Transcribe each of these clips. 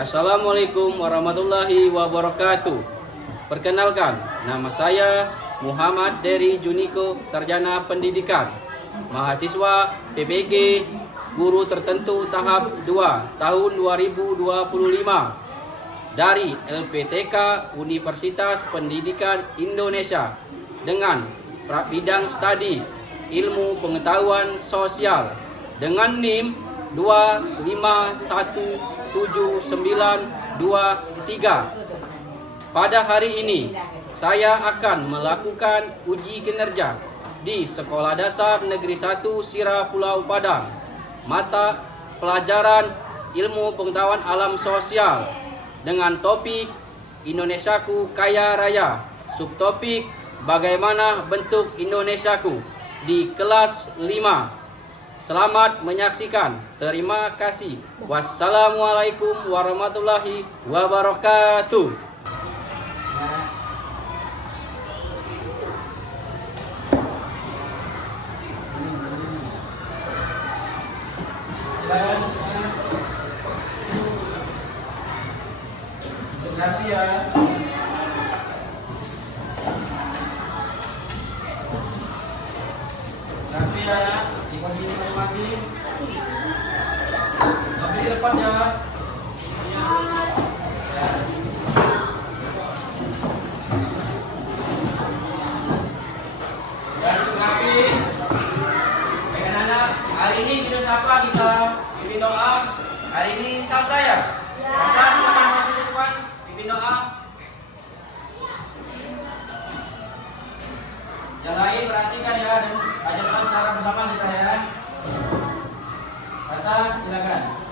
Assalamualaikum warahmatullahi wabarakatuh. Perkenalkan, nama saya Muhammad Dery Juniko, Sarjana Pendidikan, mahasiswa PPG Guru Tertentu Tahap 2 tahun 2025 dari LPTK Universitas Pendidikan Indonesia dengan bidang studi Ilmu Pengetahuan Sosial dengan NIM 251793. Pada hari ini saya akan melakukan uji kinerja di Sekolah Dasar Negeri 1 Sira Pulau Padang, mata pelajaran Ilmu Pengetahuan Alam Sosial dengan topik Indonesiaku Kaya Raya, subtopik Bagaimana Bentuk Indonesiaku di kelas 5. Selamat menyaksikan. Terima kasih. Wassalamualaikum warahmatullahi wabarakatuh. Berarti ya. Berarti ya. Di posisi masing-masing. Tapi lepas ya. Dan rapi. Baik anak, hari ini kita sapa, kita pimpin doa. Hari ini salsa ya? Salsa silakan maju ke depan, pimpin doa. Yang lain perhatikan ya dan ajarkan secara bersama kita ya. Rasa silakan.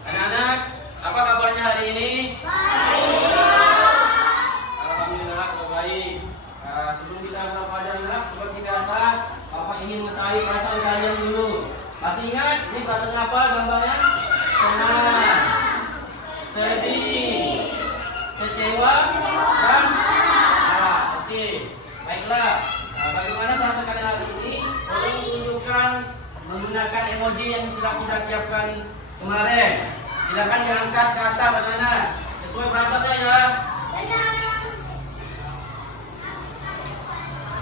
Anak-anak, apa kabarnya hari ini? Baik. Alhamdulillah, baik. Sebelum kita belajar seperti biasa, Bapak ingin mengetahui perasaan kalian dulu. Masih ingat ini perasaan apa gambarnya? Senang, sedih, kecewa, dan marah. Oke, baiklah. Bagaimana perasaan kalian hari ini? Tolong tunjukkan menggunakan emoji yang sudah kita siapkan kemarin. Silakan diangkat ke atas anak-anak sesuai perasaannya ya.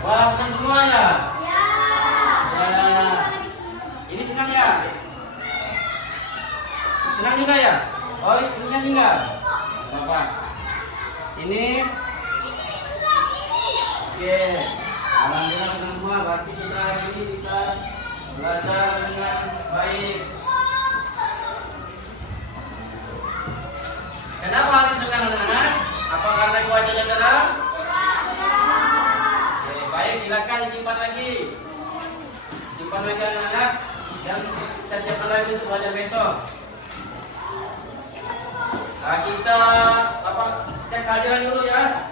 Wah, senang semua ya? Ya. Ini senang ya? Senang juga ya? Oh, ininya tinggal. Bapak. Ini. Oke. Alhamdulillah senang semua. Berarti kita hari ini bisa belajar dengan baik. Kenapa hari senang anak-anak? Apa karena cuacanya cerah? Oke, baik, silakan disimpan lagi. Simpan lagi anak-anak dan kita siapkan lagi untuk belajar besok. Nah, kita cek kehadiran dulu ya.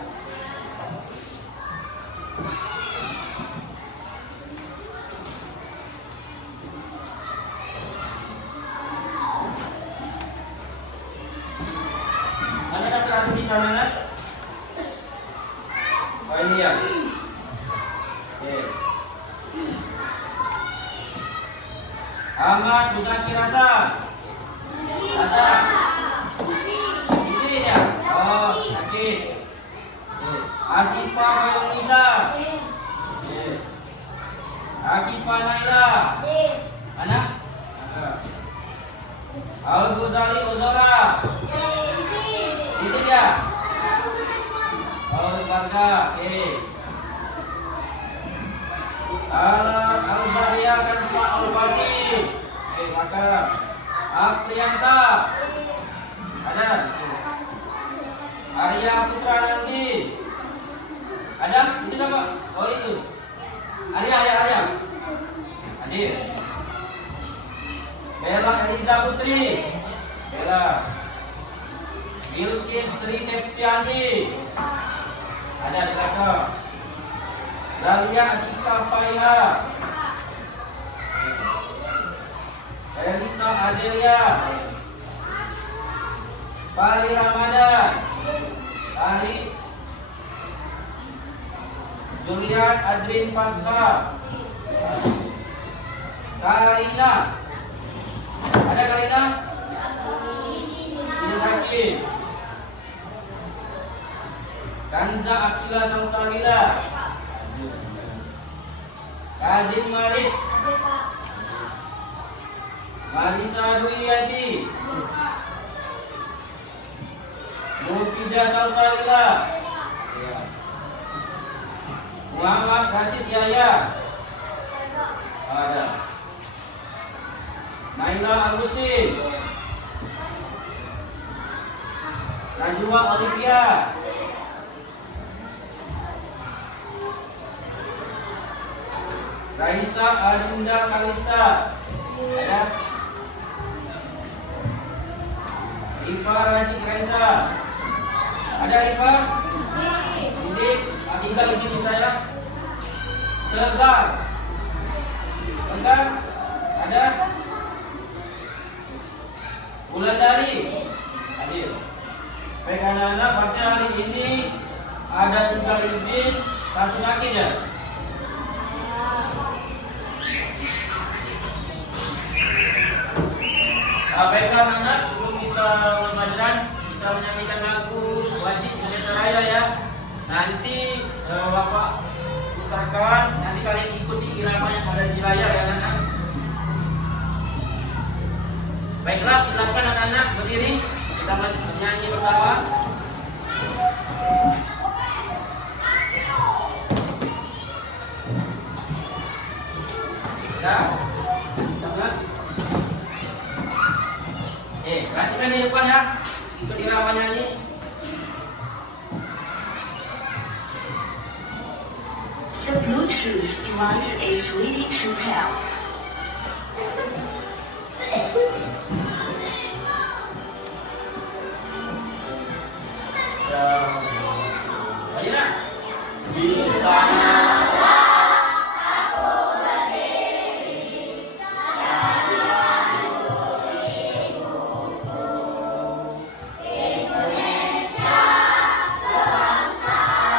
Anak-anak, oh ini ya. Oke. Ahmad Musaki Rasa. Rasa. Isi ya. Oh. Asifa Nisa. Akifah Naila. Mana? Al-Ghazali Uzora. Di sini ya. Warga. Al-Zaria Kansa Al-Bani. Maka Apriyansa. Ada. Arya Putra Nanti. Ada? Itu siapa? Oh itu. Arya. Hadir. Bella Eliza Putri. Bella. Bilkis Sri Septiani. Ada di belakang. Dalia Atika Paiha. Elisa Adelia. Pari Ramadan. Pari Julian Adrin Pasca. Karina. Ada Karina? Ini lagi. Kanza Akila Salsabila. Kazim Malik. Marisa Duiyati. Mufida Salsabila. Muhammad Rashid Yahya. Ada. Naila Agustin. Najwa Olivia. Raisa Adinda Kalista. Ada. Rifa Rasid Raisa. Ada Rifa? Isi. Tinggal isi kita ya. Tegar. Ada. Wulandari. Hadir. Baik anak-anak, pada hari ini ada 3 izin, 1 sakit ya. Baiklah anak-anak, sebelum kita mulai pelajaran, kita menyanyikan lagu wajib Indonesia Raya ya. Nanti Bapak putarkan, nanti kalian ikuti irama yang ada di layar ya anak-anak. Baiklah, silakan anak-anak berdiri, kita menyanyi bersama. Ya, sangat. Perhatikan di depan ya, ikut irama nyanyi. The Bluetooth device is ready to pair. Di sana. Indonesia bersatu.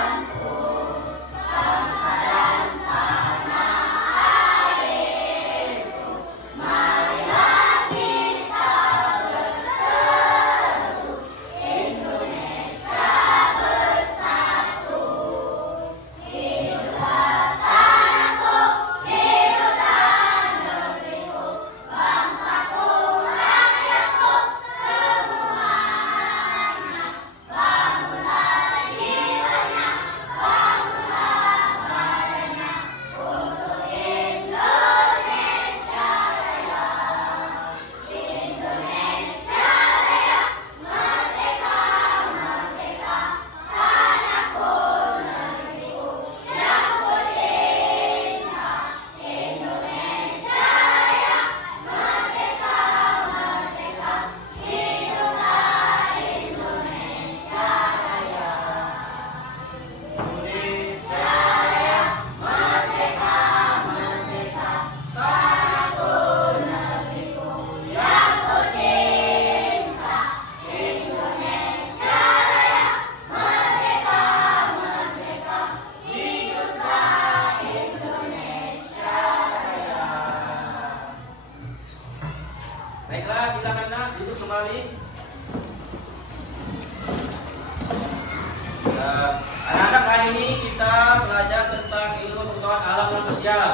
Anak-anak, hari ini kita belajar tentang ilmu pengetahuan alam dan sosial.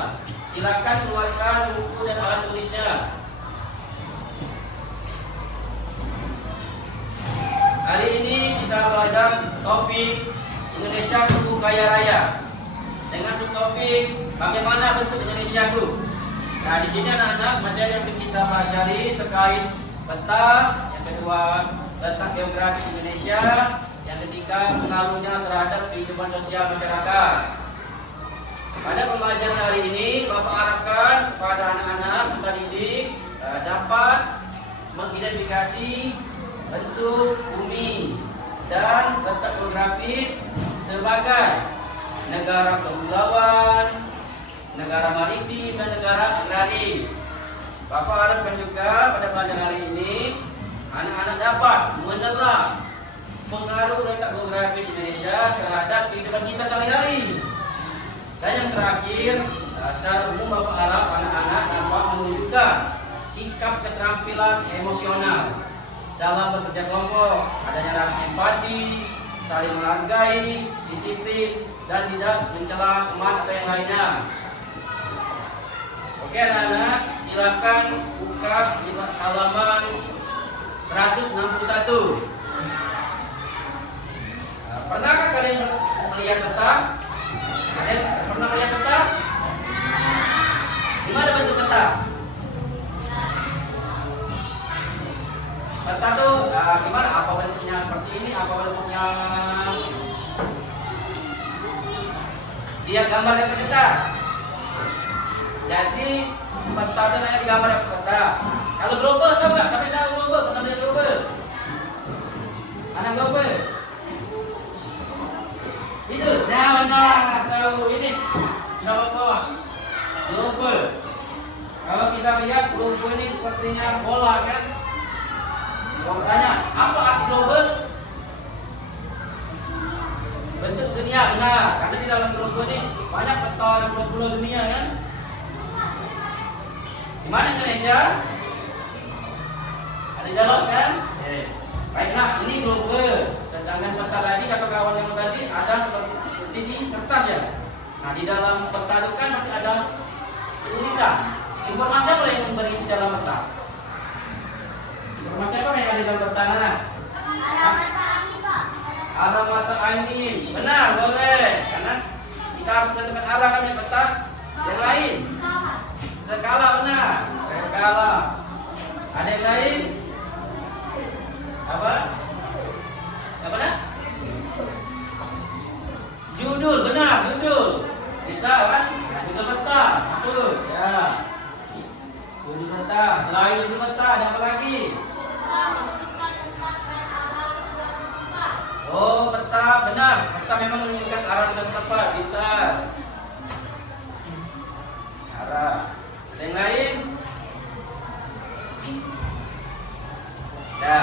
Silakan keluarkan buku dan alat tulisnya. Hari ini kita belajar topik Indonesia Kubu Kaya Raya dengan subtopik bagaimana bentuk Indonesia Group. Nah, di sini anak-anak materi yang kita pelajari terkait peta, yang kedua letak geografis Indonesia, yang ketiga pengaruhnya terhadap kehidupan sosial masyarakat. Pada pembelajaran hari ini, Bapak harapkan kepada anak-anak kita didik dapat mengidentifikasi bentuk bumi dan letak geografis sebagai negara kepulauan, negara maritim, dan negara agraris. Bapak harapkan juga pada pelajaran hari ini anak-anak dapat menelah pengaruh letak geografis Indonesia terhadap kehidupan kita sehari-hari. Dan yang terakhir, secara umum Bapak harap anak-anak dapat menunjukkan sikap keterampilan emosional dalam bekerja kelompok, adanya rasa empati, saling menghargai, disiplin, dan tidak mencela teman atau yang lainnya. Oke anak-anak, silakan buka halaman 161. Pernahkah kalian melihat peta? Ada yang pernah melihat peta? Gimana bentuk peta? Peta tuh gimana? Apa bentuknya seperti ini? Apa bentuknya? Dia gambar di kertas. Jadi peta itu hanya digambar di kertas. Kalau global tahu nggak? Sampai tahu global? Pernah lihat global? Mana global? Itu, nah benar. Tahu ini bawah global. Kalau kita lihat global ini sepertinya bola kan? Kalau bertanya, apa arti global? Bentuk dunia, benar. Karena di dalam global ini banyak peta dan pulau-pulau dunia kan? Di mana Indonesia? Ada di dalam kan? Baiklah, ini global. Sedangkan peta tadi kata kawan yang tadi ada seperti di kertas ya. Nah, di dalam peta itu kan pasti ada tulisan. Informasi apa yang berisi dalam peta? Informasi apa yang ada di dalam peta anak? Arah mata angin. Benar, boleh. Karena kita harus menentukan arah kan di peta yang lain. Skala, benar. Skala. Ada yang lain? Apa? Apa nak? Judul, benar, judul. Bisa kan? Judul peta, masuk. Ya. Judul peta. Selain judul peta, ada apa lagi? Oh, peta, benar. Peta memang menunjukkan arah suatu tempat. Pintar. Arah. Ada yang lain? Ya.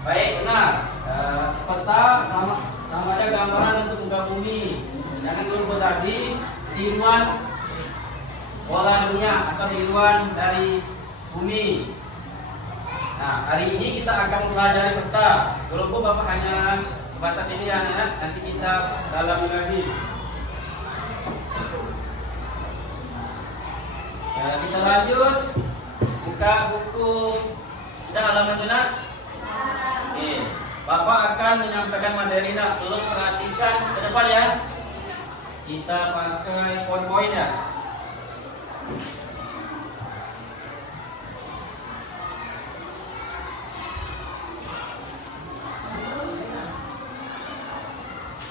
Baik, benar. Peta namanya gambaran untuk muka bumi. Jangan lupa tadi tiruan bola dunia atau tiruan dari bumi. Nah, hari ini kita akan mempelajari peta. Walaupun Bapak hanya sebatas ini ya anak, nanti kita dalami lagi. Kita lanjut. Buka buku. Sudah halaman benar? Nih, Bapak akan menyampaikan materi nak. Tolong perhatikan ke depan ya. Kita pakai poin-poin ya.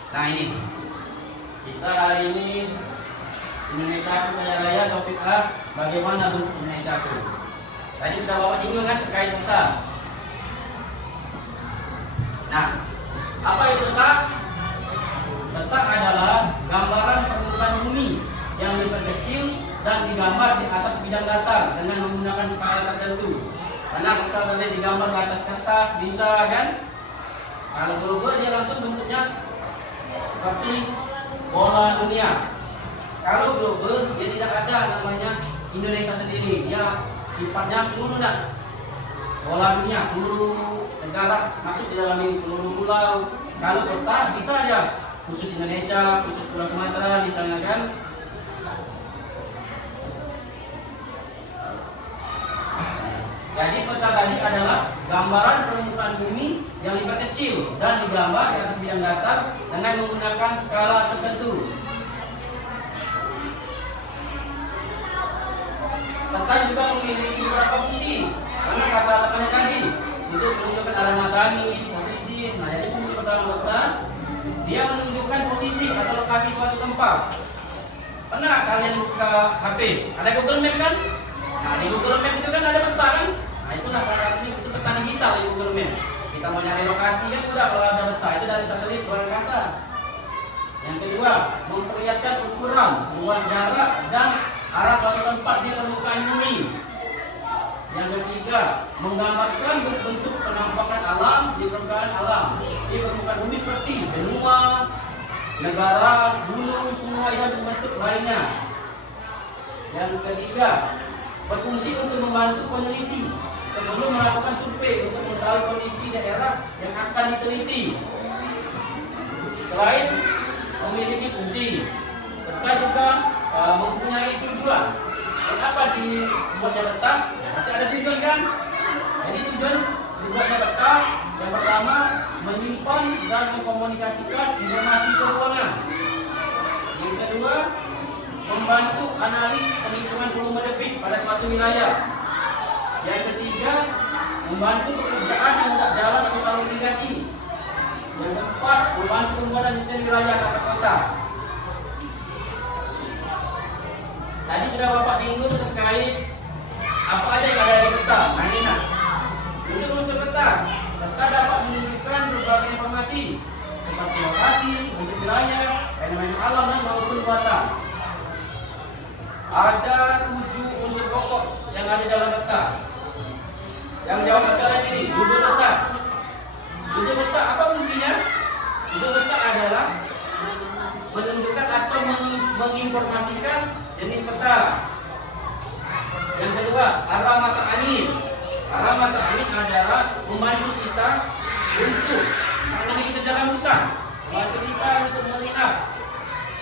Nah ini, kita hari ini Indonesia Kaya Raya topik A, bagaimana bentuk Indonesia itu. Tadi sudah Bapak singgung kan terkait peta. Nah, apa itu peta? Peta adalah gambaran permukaan bumi yang diperkecil dan digambar di atas bidang datar dengan menggunakan skala tertentu. Karena misal saja digambar di atas kertas bisa kan? Kalau global dia langsung bentuknya seperti bola dunia. Kalau global dia tidak ada namanya Indonesia sendiri, dia sifatnya seluruh dah. Bola dunia seluruh negara masuk di dalam ini seluruh pulau. Kalau peta bisa aja khusus Indonesia, khusus Pulau Sumatera misalnya kan. Jadi peta tadi adalah gambaran permukaan bumi yang lebih kecil dan digambar di atas bidang datar dengan menggunakan skala tertentu. Peta juga memiliki beberapa fungsi. Karena kata tekannya tadi untuk menunjukkan arah matahari, posisi. Nah, jadi fungsi pertama peta dia menunjukkan posisi atau lokasi suatu tempat. Pernah kalian buka HP? Ada Google Map kan? Nah, di Google Map itu kan ada peta kan? Nah, itulah salah satunya, itu peta digital di Google Map. Kita mau nyari lokasi kan udah kalau ada peta itu dari satelit luar angkasa. Yang kedua, memperlihatkan ukuran, luas jarak dan arah suatu tempat di permukaan bumi. Yang ketiga, menggambarkan bentuk penampakan alam di permukaan alam. Di permukaan bumi seperti benua, negara, gunung, sungai dan bentuk lainnya. Yang ketiga, berfungsi untuk membantu peneliti sebelum melakukan survei untuk mengetahui kondisi daerah yang akan diteliti. Selain memiliki fungsi, peta juga mempunyai tujuan. Kenapa dibuatnya peta? Ya, pasti ada tujuan kan? Jadi tujuan dibuatnya peta yang pertama menyimpan dan mengkomunikasikan informasi keuangan. Yang kedua, membantu analis penghitungan volume debit pada suatu wilayah. Yang ketiga, membantu pekerjaan yang tidak jalan atau saluran irigasi. Yang keempat, membantu pembuatan desain wilayah atau kota. Tadi sudah Bapak singgung terkait apa aja yang ada di peta. Nah ini nah, unsur-unsur peta. Peta dapat menunjukkan berbagai informasi seperti lokasi, bentuk wilayah, fenomena alam dan maupun buatan. Ada 7 unsur pokok yang ada dalam peta. Yang jawab peta ini, judul peta. Judul peta apa fungsinya? Judul peta adalah menunjukkan atau menginformasikan jenis peta. Yang kedua, arah mata angin. Arah mata angin adalah membantu kita untuk seandainya kita jalan hutan, membantu kita untuk melihat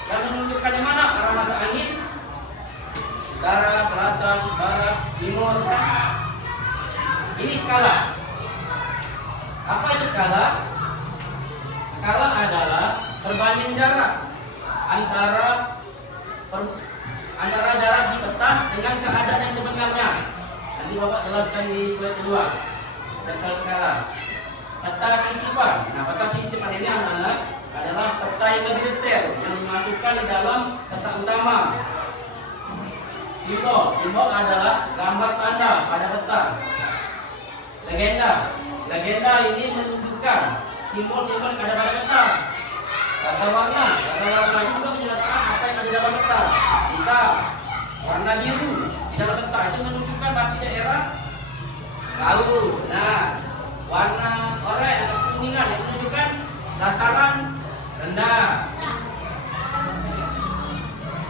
dan menunjukkan di mana arah mata angin. Utara, selatan, barat, timur. Ini skala. Apa itu skala? Skala adalah perbandingan jarak antara jarak di peta dengan keadaan yang sebenarnya. Nanti Bapak jelaskan di slide kedua. Detail skala. Peta sisipan. Nah, peta sisipan ini adalah peta yang lebih detail yang dimasukkan di dalam peta utama. Simbol adalah gambar tanda pada peta. Legenda ini menunjukkan simbol-simbol yang ada pada peta. Tata warna juga menjelaskan apa yang ada di dalam peta. Bisa warna biru di dalam peta itu menunjukkan arti daerah laut. Nah, warna oranye atau kuningan yang menunjukkan dataran rendah.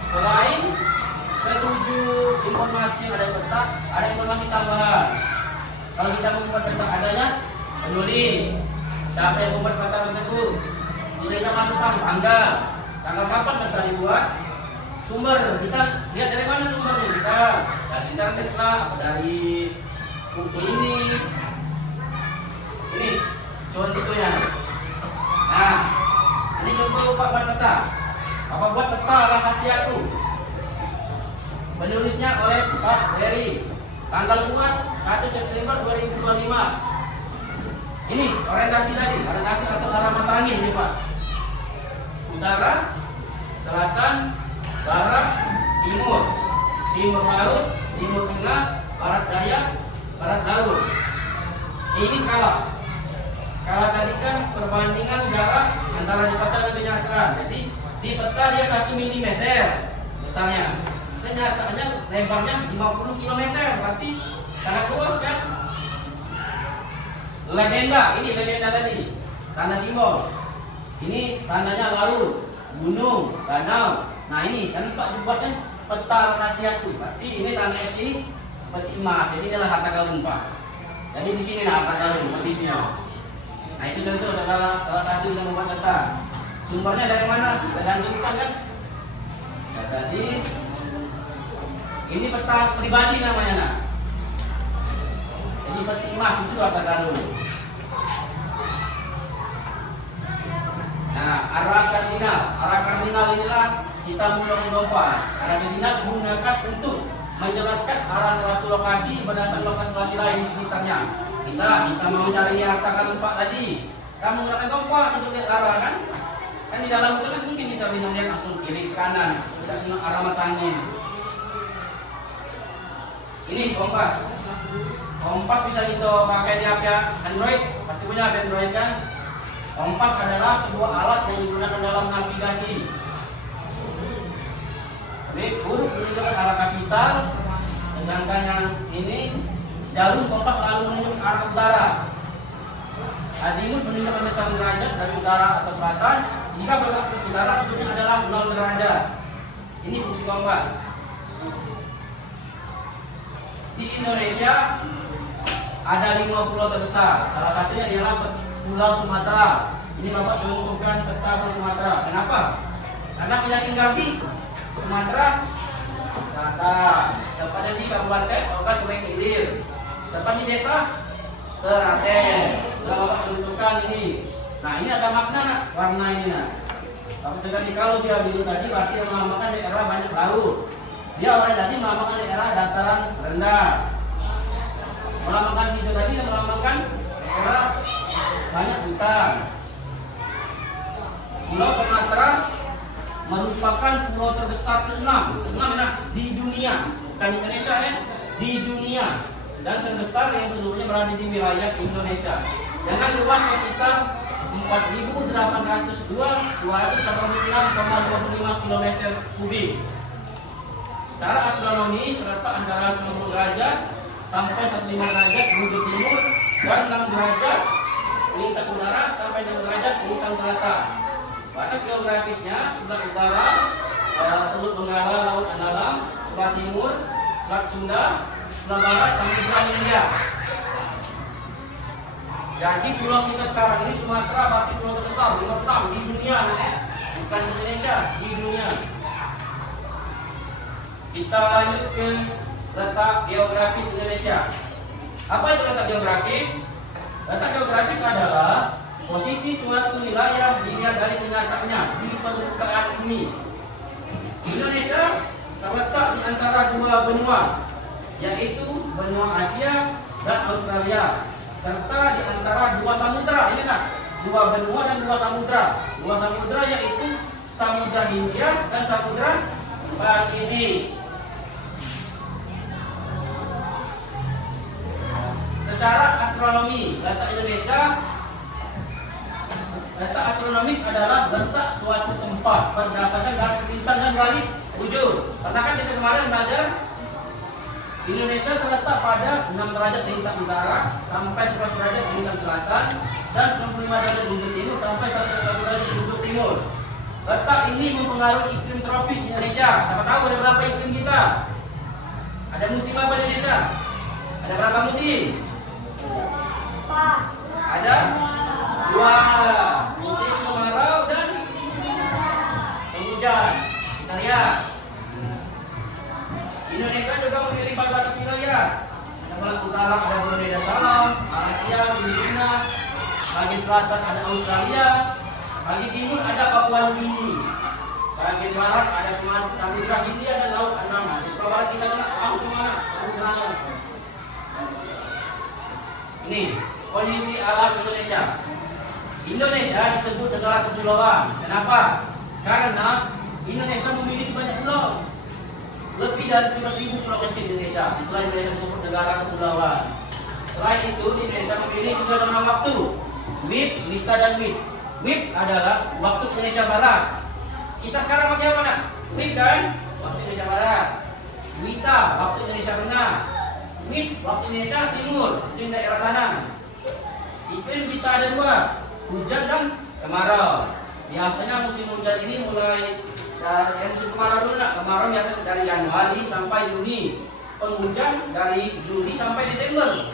Selain ketujuh informasi yang ada di peta, ada informasi tambahan. Kalau kita membuat peta adanya penulis, siapa yang membuat peta tersebut, bisa kita masukkan tanggal kapan peta dibuat, sumber kita lihat dari mana sumbernya, bisa dari internet lah, dari buku ini contohnya. Nah, ini contoh Pak buat peta. Bapak buat peta Rahasiaku. Penulisnya oleh Pak Heri. Tanggal buat 1 September 2025. Ini orientasi tadi, orientasi atau arah mata angin nih Pak. Utara, selatan, barat, timur, timur laut, timur tengah, barat daya, barat laut. Ini skala. Skala tadi kan perbandingan jarak antara di peta dan kenyataan. Jadi di peta dia 1 mm besarnya. Kenyataannya lebarnya 50 km, berarti sangat luas kan? Ini legenda tadi, tanda simbol. Ini tandanya laut, gunung, danau. Nah ini kan Pak dibuatkan peta Rahasiaku. Berarti ini tanda X ini peti emas. Jadi adalah harta karun Pak. Jadi di sini nah harta karun posisinya. Nah itu contoh salah satu yang membuat peta. Sumbernya dari mana? Tergantung kan? Nah, tadi ini peta pribadi namanya nak. Jadi peti emas itu apa dulu? Nah, arah kardinal inilah kita menggunakan kompas. Arah kardinal digunakan untuk menjelaskan arah suatu lokasi berdasarkan lokasi lain di sekitarnya. Bisa kita mau mencari harta tempat tadi, kamu menggunakan kompas untuk lihat arah kan? Kan di dalam itu kan mungkin kita bisa melihat langsung kiri kanan, tidak cuma arah mata angin. Ini kompas. Kompas bisa kita pakai di HP Android, pasti punya HP Android kan? Kompas adalah sebuah alat yang digunakan dalam navigasi. Ini huruf menunjukkan arah kapital, sedangkan yang ini jarum kompas selalu menunjukkan arah utara. Azimut menunjukkan besar derajat dari utara atau selatan. Jika bergerak ke utara, sudutnya adalah 0 derajat. Ini fungsi kompas. Di Indonesia ada 5 pulau terbesar. Salah satunya ialah Pulau Sumatera. Ini Bapak tunjukkan peta Pulau Sumatera. Kenapa? Karena penyakit Gabi Sumatera Selatan. Tepatnya di Kabupaten Ogan Komering Ilir. Tepatnya di desa Teraten. Sudah Bapak tunjukkan ini. Nah ini ada makna nak, warna ini nak. Bapak tunjukkan kalau dia biru tadi berarti melambangkan daerah banyak laut. Dia orang tadi melambangkan daerah dataran rendah. Melambangkan hijau tadi melambangkan daerah banyak hutan. Pulau Sumatera merupakan pulau terbesar ke-6 di dunia, bukan di Indonesia ya, di dunia, dan terbesar yang seluruhnya berada di wilayah Indonesia dengan luas sekitar 4.802.286,25 km kubik. Secara astronomi terletak antara 90 derajat sampai 15 derajat bujur timur dan 6 derajat lintang utara sampai 6 derajat lintang selatan. Batas geografisnya sebelah utara Teluk Benggala Laut Andalam, sebelah timur Selat Sunda, sebelah barat sampai sebelah India. Jadi pulau kita sekarang ini Sumatera berarti pulau terbesar nomor 6 di dunia, bukan di Indonesia, di dunia. Kita lanjut ke letak geografis Indonesia. Apa itu letak geografis? Letak geografis adalah posisi suatu wilayah dilihat dari penyataannya di permukaan bumi. Indonesia terletak di antara dua benua, yaitu benua Asia dan Australia, serta di antara dua samudra. Ini nak, dua benua dan dua samudra. Dua samudra yaitu Samudra Hindia dan Samudra Pasifik. Secara astronomi, letak Indonesia, letak astronomis adalah letak suatu tempat berdasarkan garis lintang dan garis bujur. Karena kan kita kemarin belajar Indonesia terletak pada 6 derajat lintang utara sampai 11 derajat lintang selatan dan 95 derajat bujur timur sampai 101 derajat bujur timur. Letak ini mempengaruhi iklim tropis di Indonesia. Siapa tahu ada berapa iklim kita? Ada musim apa di Indonesia? Ada berapa musim? Ada 2, musim kemarau dan penghujan. Kita lihat Indonesia juga memiliki batas wilayah. Sebelah utara ada Brunei Darussalam, Malaysia, Filipina. Bagian selatan ada Australia. Bagian timur ada Papua New Guinea. Bagian barat ada Samudra Hindia dan Laut Andaman. Di sebelah barat kita kena laut semana. Ini kondisi alam Indonesia. Indonesia disebut negara kepulauan. Kenapa? Karena Indonesia memiliki banyak pulau. Lebih dari 13.000 pulau kecil di Indonesia. Itulah Indonesia disebut negara kepulauan. Selain itu, Indonesia memiliki juga zona waktu. WIB, WITA, dan WIB. WIB adalah waktu Indonesia Barat. Kita sekarang pakai apa nak? WIB kan? Waktu Indonesia Barat. WITA, waktu Indonesia Tengah. WIB, waktu Indonesia Timur. Itu di daerah sana. Iklim kita ada 2, hujan dan kemarau. Biasanya musim hujan ini mulai dari musim kemarau dulu nak. Kemarau biasanya dari Januari sampai Juni. Penghujan dari Juli sampai Desember.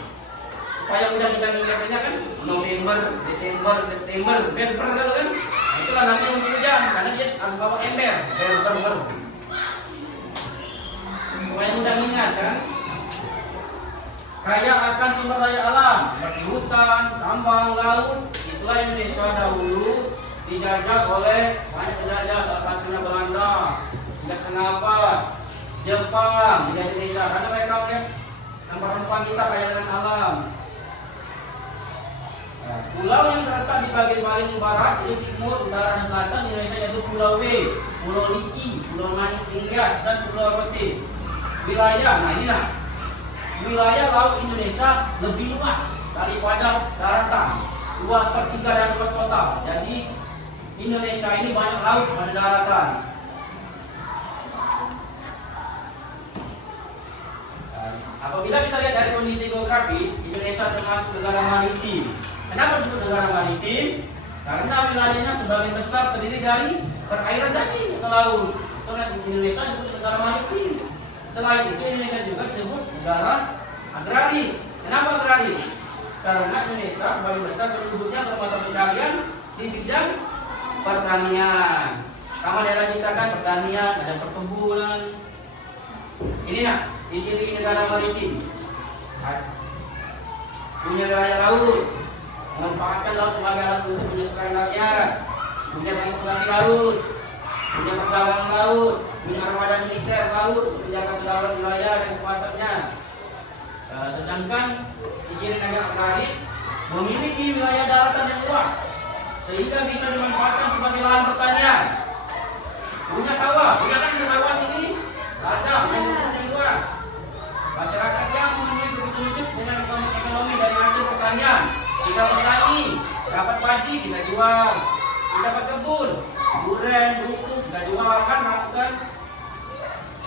supaya mudah kita mengingatnya kan, November, Desember, September, November kan. Nah, itulah namanya musim hujan karena dia harus bawa ember, November. Supaya mudah ingat kan. Kaya akan sumber daya alam seperti hutan, tambang, laut. Itulah Indonesia dahulu dijajah oleh banyak penjajah, salah satunya Belanda, 3,5 abad, Jepang menjajah Indonesia karena mereka melihat rempah-rempah kita kaya dengan alam. Nah, pulau yang terletak di bagian paling barat, yaitu timur, utara, dan selatan Indonesia yaitu Pulau W, Pulau Liki, Pulau Ninggas, dan Pulau Rote. Wilayah, nah inilah wilayah laut Indonesia lebih luas daripada daratan, 2/3 dari luas total. Jadi Indonesia ini banyak laut pada daratan. Apabila kita lihat dari kondisi geografis, Indonesia termasuk negara maritim. Kenapa disebut negara maritim? Karena wilayahnya sebagian besar terdiri dari perairan tadi ke laut. Karena Indonesia disebut negara maritim. Selain itu Indonesia juga disebut negara agraris. Kenapa agraris? Karena Indonesia sebagian besar penduduknya bermata pencarian di bidang pertanian. Sama daerah kita kan pertanian, ada perkebunan. Ini nah, ciri negara maritim. Punya wilayah laut, memanfaatkan laut sebagai alat untuk menyesuaikan rakyat, punya transportasi laut, punya perdagangan laut, punya armada militer laut untuk menjaga perdagangan wilayah dan kekuasaannya. Sedangkan ciri negara agraris memiliki wilayah daratan yang luas sehingga bisa dimanfaatkan sebagai lahan pertanian. Punya sawah, punya kan di sawah sini ada yang luas. Masyarakat yang memenuhi kebutuhan hidup dengan ekonomi dari hasil pertanian. Kita bertani, dapat padi kita jual, kita berkebun, durian, duku kita jual kan, kan.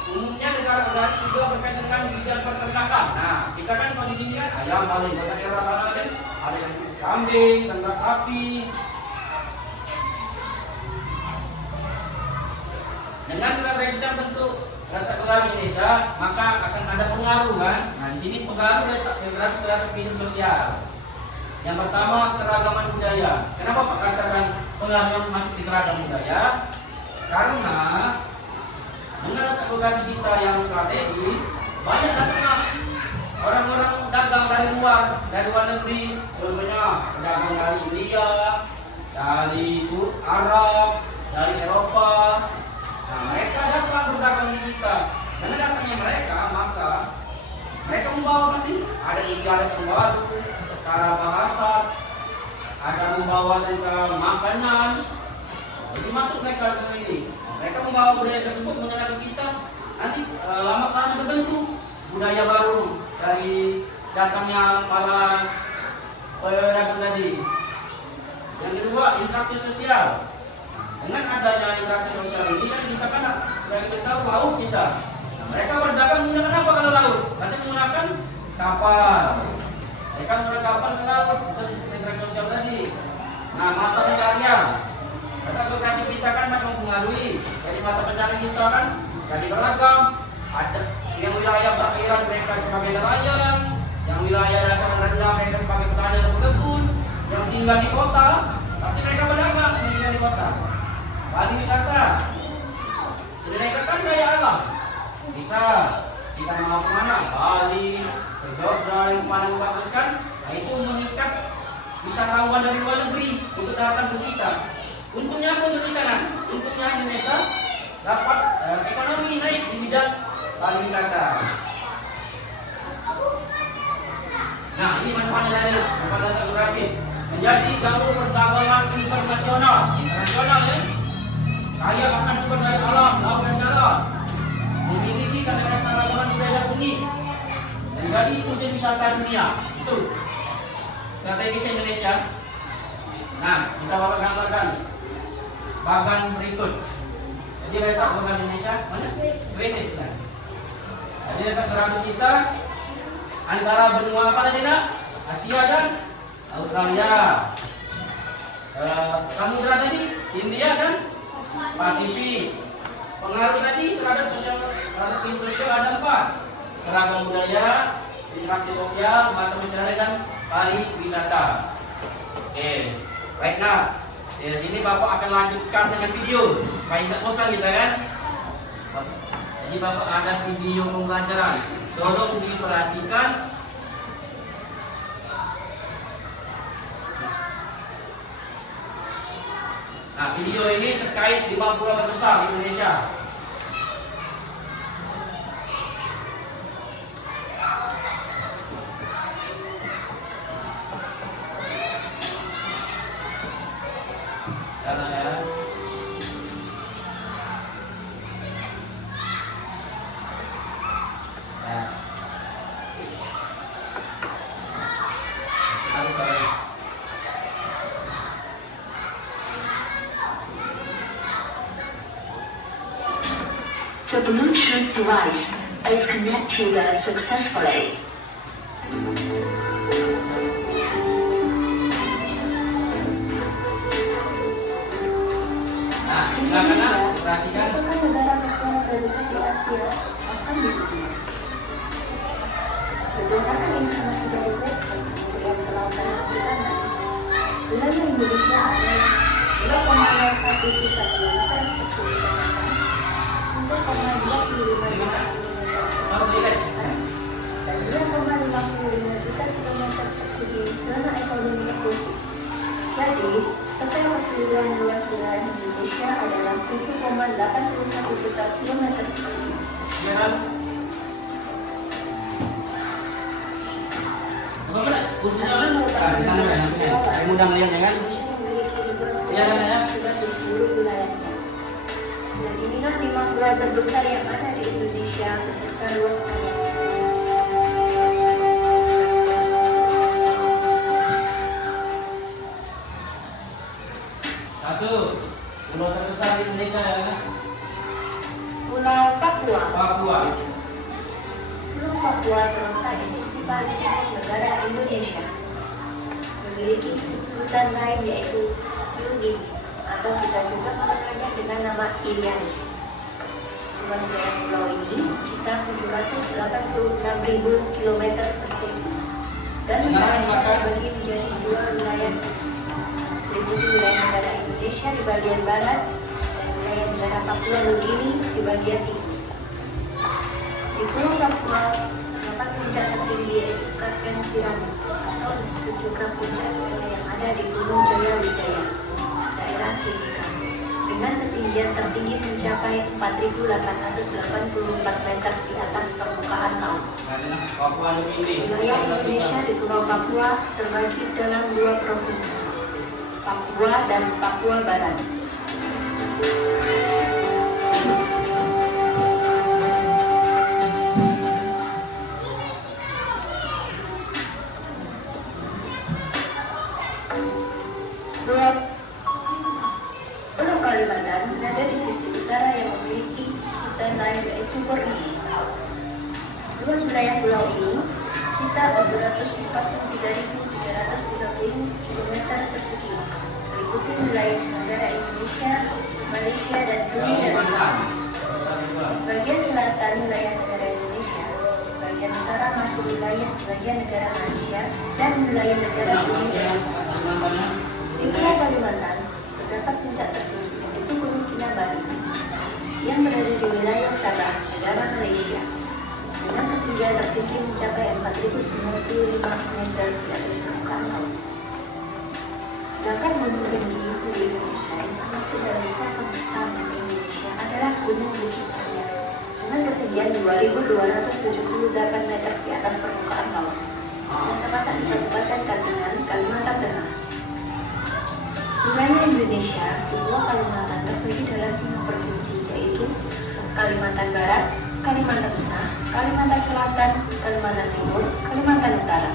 Umumnya negara agraris juga berkaitan dengan bidang peternakan. Nah, kita kan kondisi ini kan ayam, paling pada daerah sana kan ada yang kambing, ternak sapi. Dengan strategis bentuk letak negara Indonesia, maka akan ada pengaruh kan. Nah, di sini pengaruh letak geografis terhadap hidup sosial. Yang pertama, keragaman budaya. Kenapa Pak katakan pengaruh masuk di keragaman budaya? Karena dengan letak geografis kita yang strategis, banyak datang orang-orang dagang dari luar negeri. Contohnya pedagang dari India, dari Arab, dari Eropa. Nah, mereka datang berdagang di kita. Dengan datangnya mereka, maka mereka membawa pasti ada ibadat yang baru, cara bahasa, ada membawa juga makanan. Jadi masuk mereka ke ini. Mereka membawa budaya tersebut mengenai kita. Nanti lama-lama terbentuk budaya baru dari datangnya para pedagang tadi. Yang kedua, interaksi sosial. Dengan adanya interaksi sosial ini kan kita kan sebagai besar laut kita. Nah, mereka berdagang menggunakan apa kalau laut? Nanti menggunakan kapal. Mereka menggunakan kapal ke laut. Itu disebut interaksi sosial tadi. Nah, mata pencarian. Kata geografis kita kan mempengaruhi. Jadi mata pencarian kita kan jadi beragam. Ada yang wilayah perairan mereka sebagai nelayan, yang wilayah dataran rendah mereka sebagai petani dan pekebun, yang tinggal di kota pasti mereka berdagang tinggal di kota. Bali wisata. Indonesia kan daya alam. Bisa kita mau kemana? Bali, ke Jogja, yang paling bagus kan? Nah, itu mengikat wisatawan dari luar negeri untuk datang ke kita. Untungnya apa untuk kita kan? Untungnya Indonesia dapat ekonomi naik di bidang pariwisata. Nah, ini manfaatnya dari manfaat geografis menjadi jalur perdagangan internasional ya. Kaya akan sumber daya alam, laut dan darat, memiliki keragaman budaya unik, menjadi tujuan wisata dunia. Itu strategis Indonesia. Nah, bisa Bapak gambarkan bagan berikut. Jadi letak bagan Indonesia mana? WC. Jadi letak geografis kita antara benua apa tadi nak? Asia dan Australia. Samudra tadi India dan Pasifik. Pengaruh tadi terhadap tim sosial ada 4. Keragam budaya, interaksi sosial, mata pencarian dan pariwisata. Oke, baik nah. Di sini Bapak akan lanjutkan dengan video. Supaya tidak bosan kita kan? Jadi Bapak ada video pembelajaran. Tolong diperhatikan. Nah, video ini terkait 5 pulau terbesar di Indonesia. Karena ya. Nah. Sorry. The Bluetooth device is connected successfully. Nah, silakan perhatikan. Negara kepulauan terbesar di Asia akan dibuat. Berdasarkan informasi dari website Kementerian Kelautan dan Perikanan, wilayah Indonesia adalah 2,01 juta kilometer persegi untuk 1,25 juta kilometer dan 2,55 juta kilometer persegi zona ekonomi eksklusif. Jadi, total keseluruhan luas wilayah Indonesia adalah 7,81 juta kilometer persegi. Khususnya di sana ya, saya mudah melihatnya kan? Iya kan ya? Di seluruh wilayahnya. Dan inilah 5 pulau terbesar yang ada di Indonesia beserta luas panjang. Satu, pulau terbesar di Indonesia ya kan? Pulau Papua. Papua. Pulau Papua terletak di sisi paling timur negara Indonesia. Memiliki sebutan lain yaitu New Guinea, atau kita juga mengenalnya dengan nama Iriani. Luas wilayah pulau ini sekitar 786.000 km persegi dan wilayahnya terbagi menjadi 2 wilayah, meliputi wilayah negara Indonesia di bagian barat dan wilayah negara Papua New Guinea di bagian timur. Di Pulau Papua terdapat puncak tertinggi yaitu Kartens Piramid, atau disebut juga puncak Jaya yang ada di Gunung Jaya Wijaya, daerah Timika, dengan ketinggian tertinggi mencapai 4.884 meter di atas permukaan laut. Papua New Guinea. Wilayah Indonesia di Pulau Papua terbagi dalam 2 provinsi, Papua dan Papua Barat. Pulau Kalimantan berada di sisi utara yang memiliki sebutan lain yaitu Borneo. Luas wilayah pulau ini sekitar 243.330 km persegi, meliputi wilayah negara Indonesia, Malaysia, dan Brunei Darussalam. Bagian selatan wilayah negara Indonesia, bagian utara masuk wilayah sebagian negara Malaysia dan wilayah negara Brunei Darussalam. Di Pulau Kalimantan terdapat puncak tertinggi yaitu Gunung Kinabalu yang berada di wilayah Sabah, negara Malaysia, dengan ketinggian tertinggi mencapai 4.095 meter di atas permukaan laut. Sedangkan gunung tinggi di Indonesia yang termasuk dalam 7 besar di Indonesia adalah Gunung Bukit Raya dengan ketinggian 2.278 meter di atas permukaan laut yang terletak di Kabupaten Katingan, Kalimantan Tengah. Wilayah Indonesia di Pulau Kalimantan terbagi dalam 5 provinsi yaitu Kalimantan Barat, Kalimantan Tengah, Kalimantan Selatan, Kalimantan Timur, Kalimantan Utara.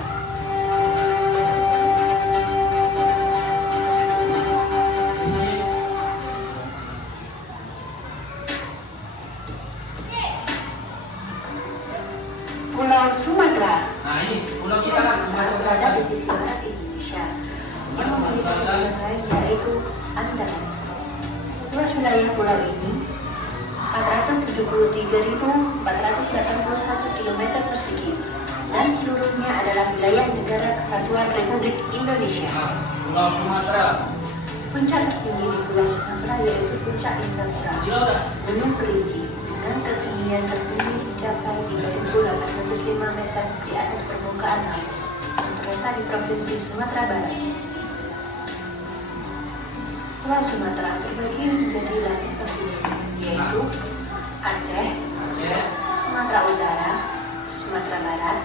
Pulau Sumatera. Nah ini pulau kita Pulau kan Sumatera berada di sisi barat Indonesia yang memiliki sebutan lain yaitu Andalas. Luas wilayah pulau ini 473.481 km persegi dan seluruhnya adalah wilayah Negara Kesatuan Republik Indonesia. Pulau Sumatera. Puncak tertinggi di Pulau Sumatera yaitu Puncak Indrapura, Gunung Kerinci, dengan ketinggian tertinggi mencapai 3.805 meter di atas permukaan laut, yang terletak di Provinsi Sumatera Barat. Pulau Sumatera terbagi menjadi 8 provinsi, yaitu Aceh, Sumatera Utara, Sumatera Barat,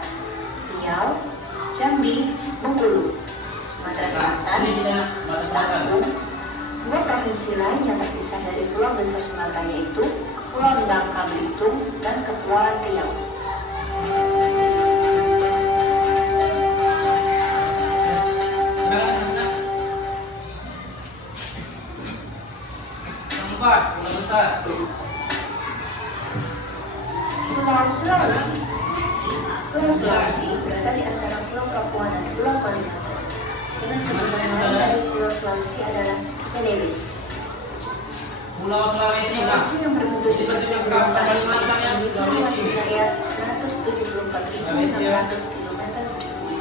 Riau, Jambi, Bengkulu, Sumatera Selatan, Lampung. Dua provinsi lain yang terpisah dari Pulau Besar Sumatera yaitu Kepulauan Bangka Belitung dan Kepulauan Riau. Keempat, Pulau Besar. Pulau Sulawesi. Pulau Sulawesi berada di antara Pulau Papua dan Pulau Kalimantan. Dengan sebutan lain dari Pulau Sulawesi adalah Celebes. Pulau Sulawesi. Sulawesi yang berbentuk seperti Kalimantan yang memiliki luas wilayah 174.600 km persegi.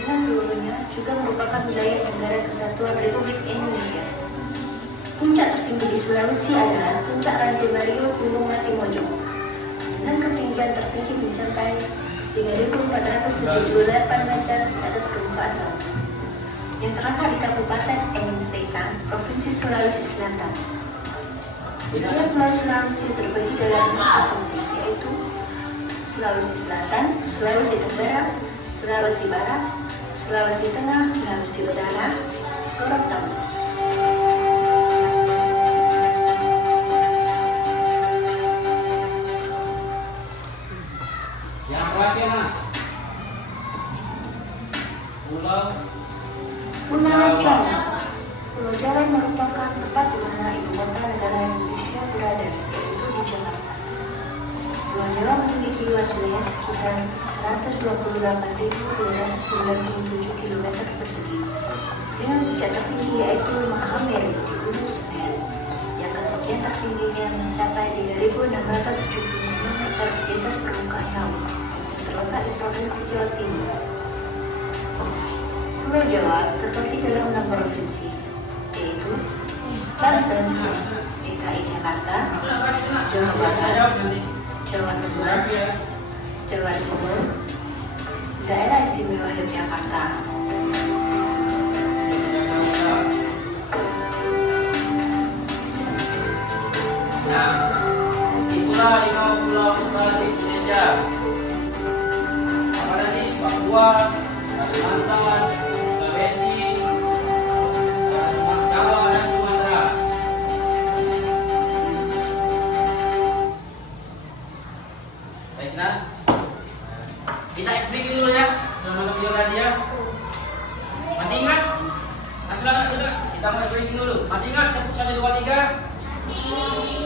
Dengan seluruhnya juga merupakan wilayah Negara Kesatuan Republik Indonesia. Puncak tertinggi di Sulawesi adalah Puncak Rantai Mario Gunung Latimojong dengan ketinggian tertinggi mencapai 3.478 meter di atas permukaan laut, yang terletak di Kabupaten NTK, Provinsi Sulawesi Selatan. Wilayah Pulau Sulawesi terbagi dalam 4 provinsi, yaitu Sulawesi Selatan, Sulawesi Tenggara, Sulawesi Barat, Sulawesi Tengah, Sulawesi Utara, Gorontalo. Yang terakhir, Pulau Jawa. Pulau Jawa merupakan tempat di mana ibu kota negara Indonesia berada, yaitu di Jakarta. Pulau Jawa memiliki luas wilayah sekitar 128.297 km persegi, dengan puncak tertinggi yaitu Mahameru di Gunung Semeru, yang ketinggian tertingginya mencapai 3.675 meter di atas permukaan laut, yang terletak di Provinsi Jawa Timur. Pulau Jawa terbagi dalam 6 provinsi, yaitu Banten, DKI Jakarta, Jawa Barat, Jawa Tengah, Jawa Timur, Daerah Istimewa Yogyakarta. Nah, itulah 5 pulau besar di Indonesia. Apa tadi? Papua, Kalimantan, Sulawesi, Jawa dan Sumatera. Baiklah, kita explain dulu ya. Sudah nonton video tadi ya. Masih ingat? Nah, selamat juga. Kita mau explain dulu. Masih ingat? Tepuk 1, 2, 3.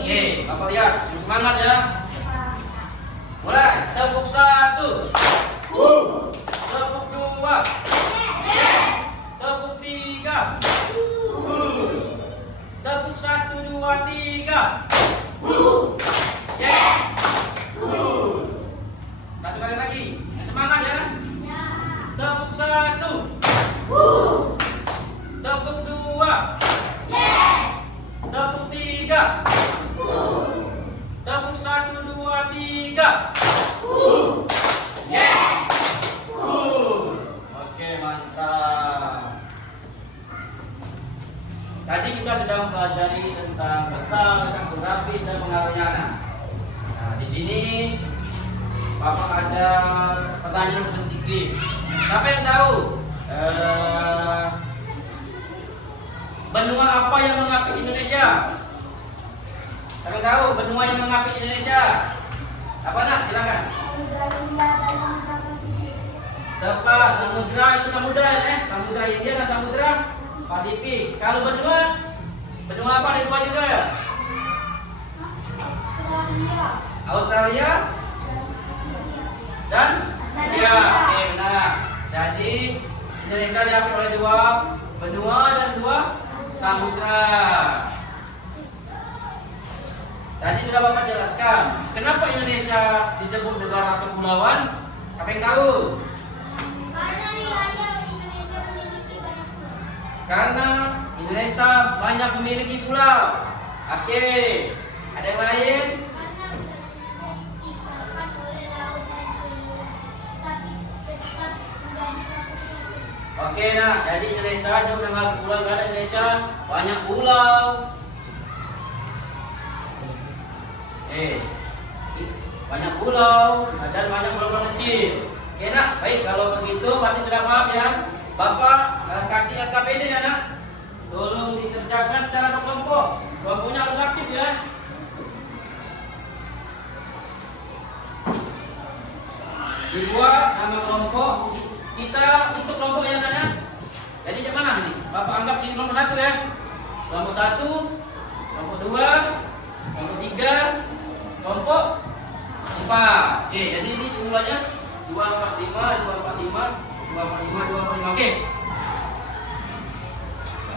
Oke, Bapak lihat. Semangat ya. Mulai. Tepuk 1. Tepuk 2. Tepuk 3. Tepuk 1, 2, 3. Satu kali lagi. Semangat ya. Tepuk 1. Tepuk 2. Tepuk 3. Tepuk 1, 2, 3. Oke, mantap. Tadi kita sudah mempelajari tentang peta, tentang geografis dan pengaruhnya. Nah, di sini Bapak ada pertanyaan sedikit. Siapa yang tahu benua apa yang mengapit Indonesia? Siapa yang tahu benua yang mengapit Indonesia? Apa nak? Silakan. Tepat, samudra itu samudra ya, Samudra India dan Samudra Pasifik. Kalau benua, benua apa? Ada 2 juga ya? Australia dan Asia. Oke, benar. Jadi Indonesia diapit oleh 2 benua dan 2 samudra. Tadi sudah Bapak jelaskan kenapa Indonesia disebut negara kepulauan, Siapa yang tahu? Karena Indonesia banyak memiliki pulau. Oke. Ada yang lain? Oke, nah, jadi Indonesia sebenarnya pulau negara Indonesia banyak pulau. Banyak pulau dan banyak pulau kecil. Oke, nak, baik kalau begitu berarti sudah paham ya. Bapak kasih LKPD ya, nak. Tolong dikerjakan secara berkelompok. Kelompoknya harus aktif ya. Dibuat nama kelompok. Kita untuk kelompok yang mana? Jadi macam mana ini? Bapak anggap sini kelompok 1 ya. Kelompok 1, kelompok 2, kelompok 3, kelompok 4. Oke, jadi ini jumlahnya 245, 245, 245, 245. Oke.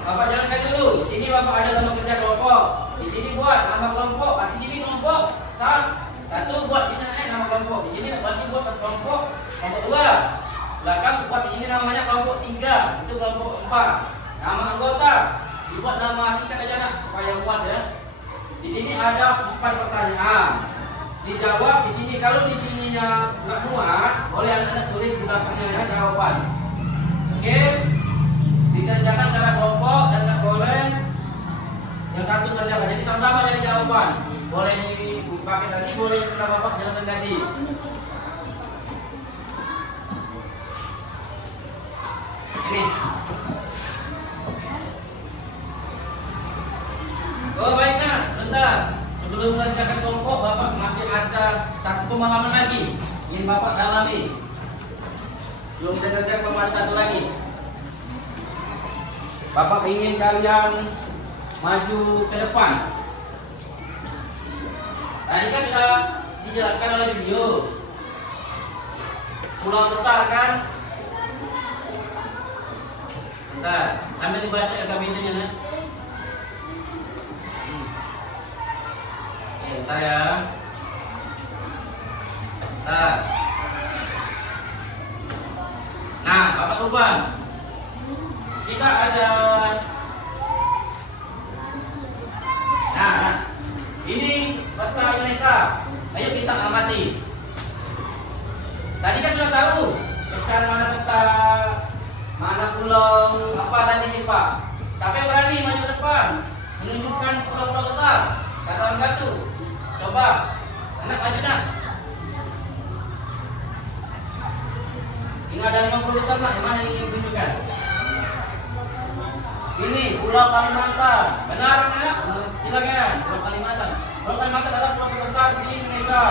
Bapak jelaskan dulu. Di sini Bapak ada nama kerja kelompok. Di sini buat nama kelompok. Di sini kelompok 1 buat sini nama kelompok. Di sini berarti buat kelompok 2. Belakang buat di sini namanya kelompok 3, itu kelompok 4. Nama anggota dibuat nama singkat aja nak supaya kuat ya. Di sini ada 4 pertanyaan. Dijawab di sini. Kalau di sininya nggak muat, boleh anak-anak tulis di belakangnya ya jawaban. Oke? Dikerjakan secara kelompok dan nggak boleh yang satu kerjakan. Jadi sama-sama cari jawaban. Boleh dipakai tadi, boleh yang sudah Bapak jelaskan tadi. Ini. Oh baik nak, sebentar. Sebelum mengerjakan kelompok, Bapak masih ada satu pemahaman lagi ingin Bapak dalami. Sebelum kita kerjakan kelompok satu lagi, Bapak ingin kalian maju ke depan. Tadi kan sudah dijelaskan oleh video. Pulau besar kan? Bentar, sambil dibaca LKPD-nya nah. Bentar ya. Bentar. Nah, Bapak Tuban, kita ada. Nah, ini peta Indonesia. Ayo kita amati. Tadi kan sudah tahu pecahan mana peta, mana pulau, apa tadi ini Pak? Siapa yang berani maju ke depan menunjukkan pulau-pulau besar? Satu. Coba, anak maju nak. Ini ada 50 besar nak, yang mana yang ingin tunjukkan? Ini Pulau Kalimantan. Benar anak? Silakan. Pulau Kalimantan. Pulau Kalimantan adalah pulau terbesar di Indonesia.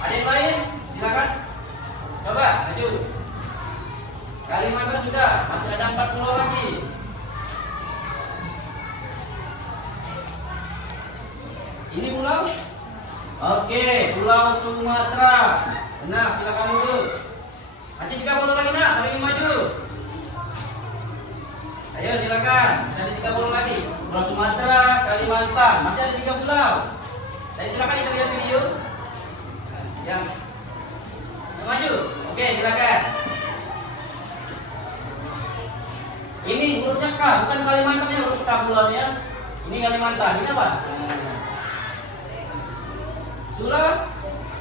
Ada yang lain? Silakan. Coba maju. Kalimantan sudah, masih ada 4 pulau lagi. Ini pulau? Oke, Pulau Sumatera. Benar, silakan duduk. Masih 30 lagi nak, sambil maju. Ayo silakan, masih ada 30 lagi. Pulau Sumatera, Kalimantan, masih ada 3 pulau. Ayo silakan kita lihat video. Yang maju. Oke, silakan. Ini hurufnya K, bukan Kalimantan yang huruf K pulaunya. Ini Kalimantan. Ini apa?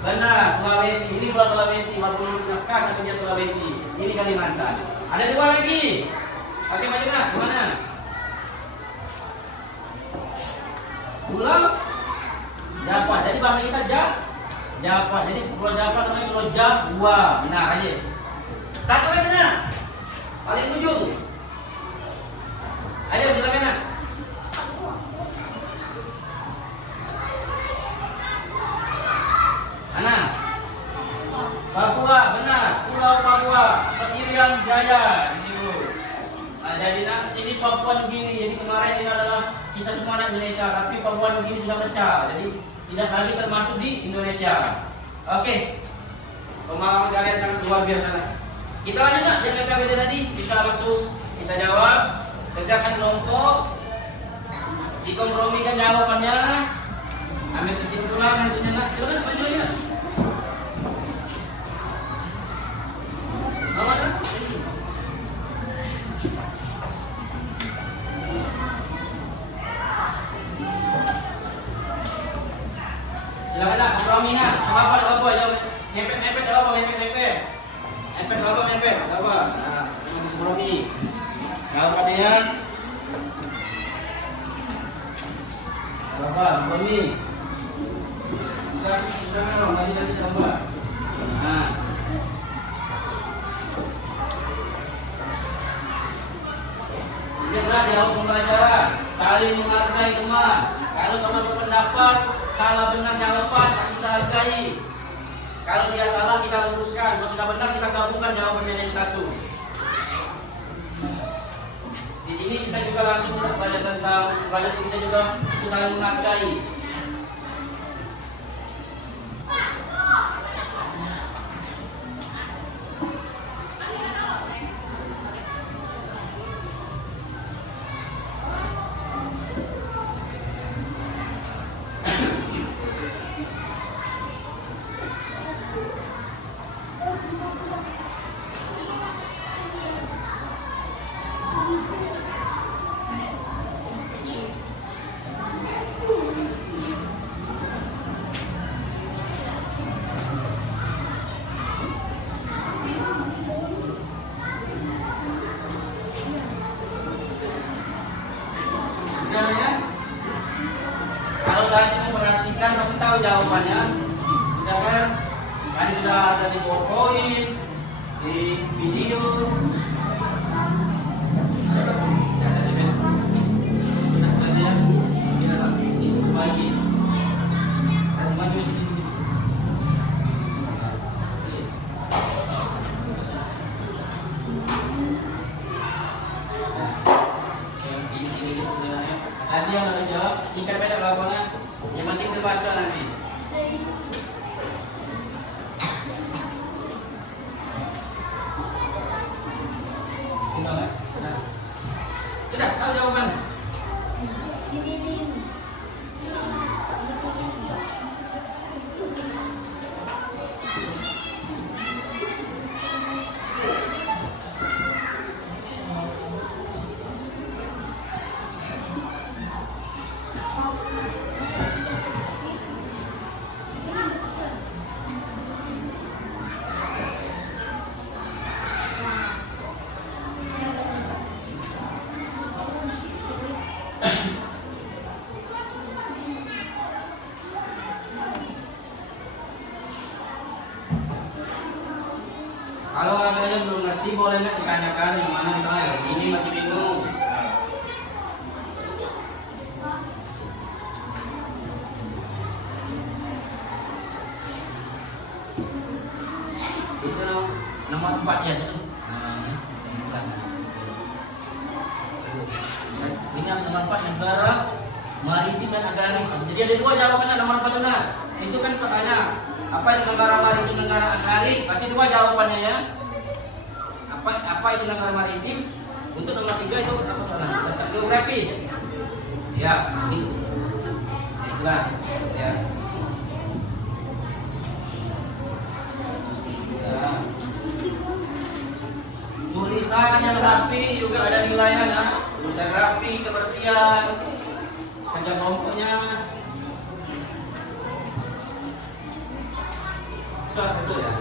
Benar, Sulawesi. Ini Pulau Sulawesi. Walaupun hurufnya K, tapi dia Sulawesi. Ini Kalimantan. Ada 2 lagi. Oke, maju nak. Gimana? Pulau Jawa. Jadi bahasa kita Jawa. Jadi Pulau Jawa namanya Pulau Jawa. Benar aja. Satu lagi nak. Paling ujung. Ayo silakan nak. Mana? Papua, benar. Pulau Papua. Irian Jaya. Nah, jadi nak sini Papua Nugini. Jadi kemarin ini adalah kita semua anak Indonesia, tapi Papua Nugini sudah pecah. Jadi tidak lagi termasuk di Indonesia. Oke. Pemahaman kalian sangat luar biasa nak. Kita lanjut nak yang LKPD tadi bisa langsung kita jawab. Kerjakan kelompok, dikompromikan jawabannya, ambil kesimpulan nantinya nak. Silakan maju lagi nak. suaminya, apa jawab. Mepet apa? Mepet apa? Nah, suami. Jawabannya apa? Suami. Bisa kan? Lagi tambah. Nah. Jangan jawab pembelajaran, saling menghargai teman. Kalau teman berpendapat salah benar jawaban kita hargai. Kalau dia salah kita luruskan, kalau sudah benar kita gabungkan jawabannya jadi satu. Di sini kita juga langsung belajar kita juga saling menghargai. Kalau tadi memperhatikan pasti tahu jawabannya, sudah kan? Tadi sudah ada di PowerPoint, di video. Tadi yang harus jawab singkat pendek jawabannya, yang penting terbaca nanti. Sudah tahu jawaban? Kalau ada yang belum ngerti boleh nggak ditanyakan di mana misalnya ini masih bingung. Itu nomor 4 ya itu. Ini yang nomor 4 negara maritim dan agraris. Jadi ada dua jawabannya nomor 4 benar. Itu kan pertanyaan. Apa itu negara maritim, negara agraris? Berarti dua jawabannya ya. Apa itu negara maritim? Untuk nomor 3 itu apa soalnya? Letak geografis. Ya, situ. Itulah. Ya. Ya. Tulisan yang rapi juga ada nilainya, nah. Tulisan rapi, kebersihan, kerja kelompoknya. Salah betul ya.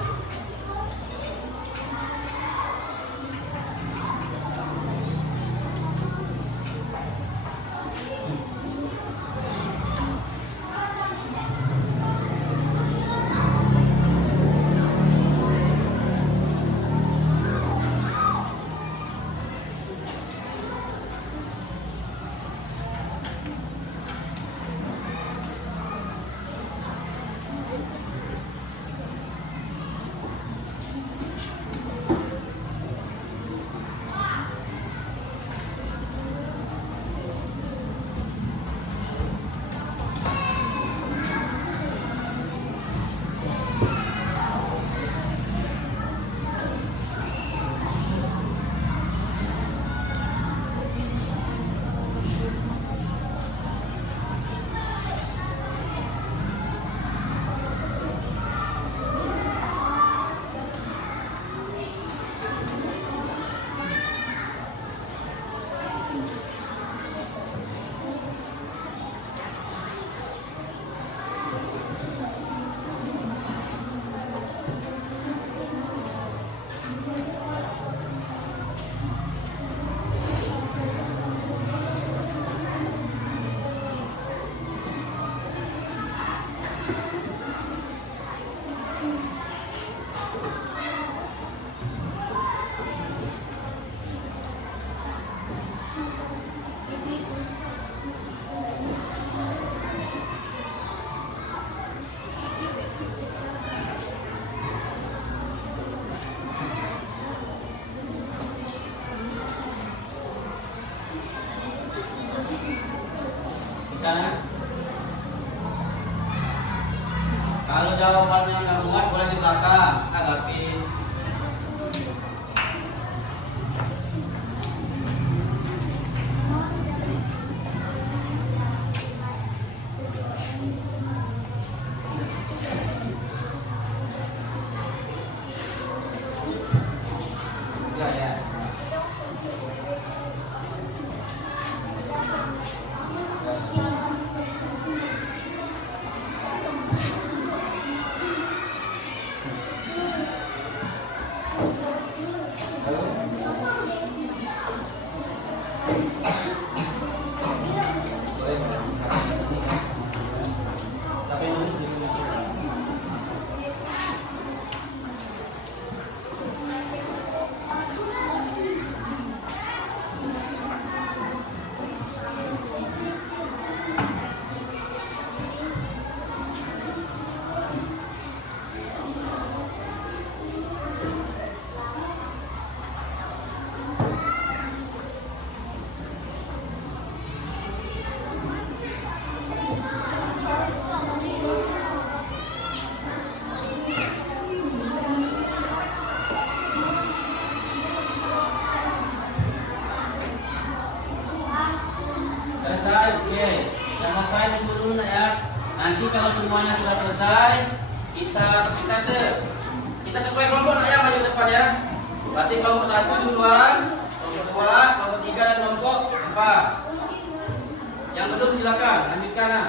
sana. Kalau jawabannya nggak muat boleh di belakang, tapi enggak ya. Selesai, oke. Yang selesai tunggu dulu nak ya. Nanti kalau semuanya sudah selesai, kita sesuai kelompok nak ya, maju depan ya. Berarti kelompok 1 duluan, kelompok 2, kelompok 3 dan kelompok 4. Yang belum silakan lanjutkan nak.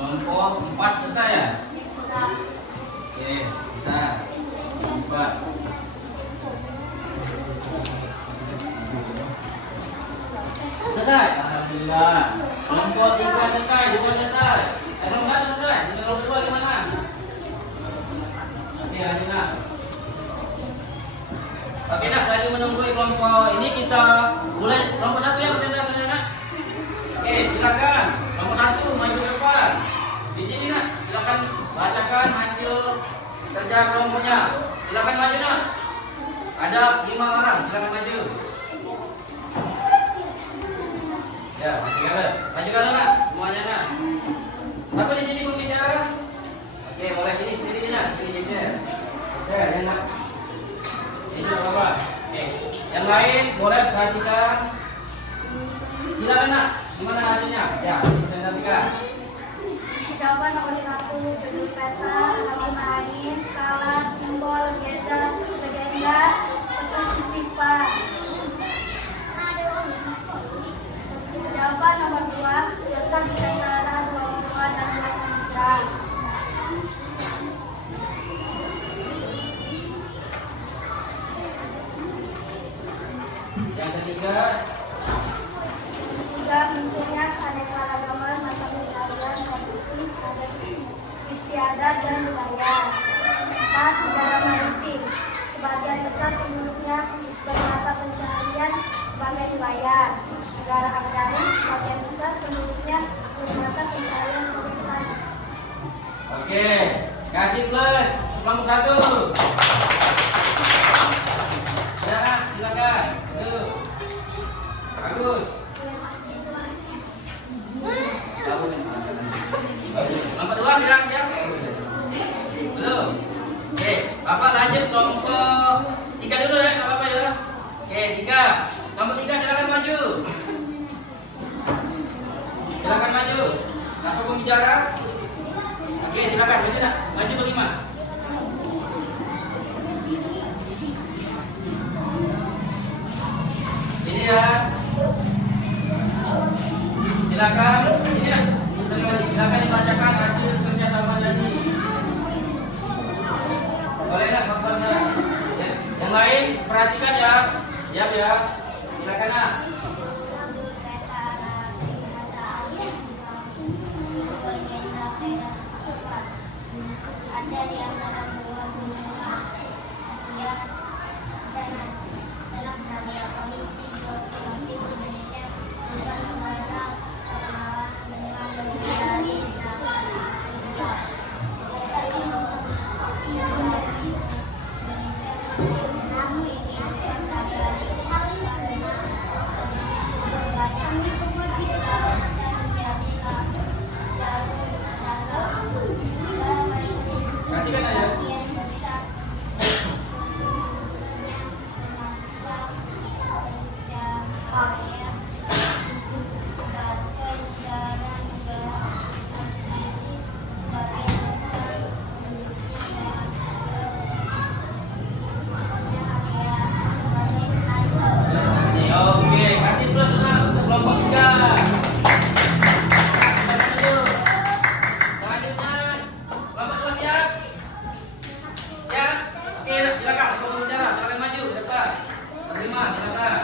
Kelompok 4 selesai ya? Oke, kita 4. Selesai? Alhamdulillah. Kelompok 3 selesai, 2 selesai. Kelompok 4 selesai. Untuk kelompok 2 gimana? Oke, lanjut nak. Oke nak, saya menunggu kelompok ini kita mulai kelompok 1 ya presentasinya nak. Oke, silakan. Kelompok 1 maju ke depan. Di sini nak, silakan bacakan hasil kerja kelompoknya. Silakan maju nak. Ada 5 orang, silakan maju. Ya, maju kan nak, semuanya nak. Siapa di sini pembicara? Oke, boleh sini sendiri nak, sini geser. Geser ya nak. Ini apa? Oke, yang lain boleh perhatikan. Silakan nak, gimana hasilnya? Ya, presentasikan. Jawaban nomor 1, judul peta, alamat angin, skala, simbol, legenda, peta sisipan. Jawaban nomor 2, letak di antara 22 dan 2 samudra. Yang ketiga, munculnya keanekaragaman mata pencarian kondisi adat istiadat dan budaya. 4. Negara maritim. Sebagian besar penduduknya bermata pencarian sebagai nelayan. Negara agraris. Sebagian besar penduduknya bermata pencarian sebagai petani. oke, kasih plus kelompok 1. Ya nak, silakan. Tuh. Bagus. Kelompok 2 siap? Belum? Oke, Bapak lanjut kelompok 3 dulu ya, nggak apa-apa ya. Oke, 3. Kelompok 3 silakan maju. Silakan maju. Siapa pembicara? Oke, silakan maju nak. Maju berlima. Ini ya. Silakan. Ini ya. Silakan dibacakan hasil kerjasama tadi. Boleh nak, Bapak nak. Yang Yang lain perhatikan ya. Siap ya. Silakan nak. Ada di antara dua benua Asia dan dalam radial polisi Geografi Indonesia juga mengarah perkenalan dengan dari Indonesia. Perhatikan aja. Oke, kasih plus nak untuk kelompok 3. Selanjutnya, kelompok 2 siap? Siap? Oke, silakan. Kelompok bicara, silakan maju ke depan. Terima, silakan.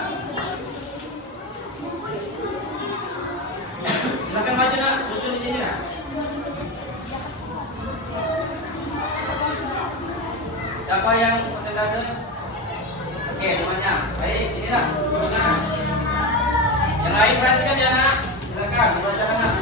Silakan maju nak, susun di sini nak. Siapa yang persentase? Oke, temannya. Baik, sini nak. Silakan. Yang lain perhatikan ya nak. Silakan, bacakan nak.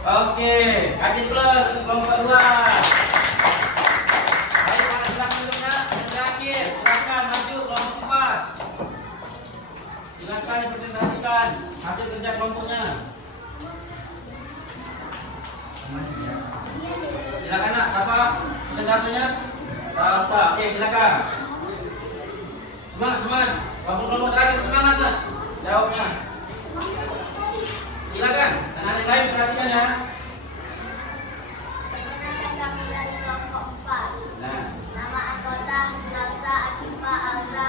Oke, kasih plus untuk kelompok 2. Baik, silakan dulu nak. Yang terakhir, silakan maju kelompok 4. Silakan dipresentasikan hasil kerja kelompoknya. Silakan nak, siapa presentasenya? Rasa. Oke, silakan. Semangat. Kelompok terakhir semangat lah jawabnya. Silakan, dan anak lain perhatikan ya. Perkenalkan kami dari kelompok 4. Nah, Nama anggota Salsa Akifa Alza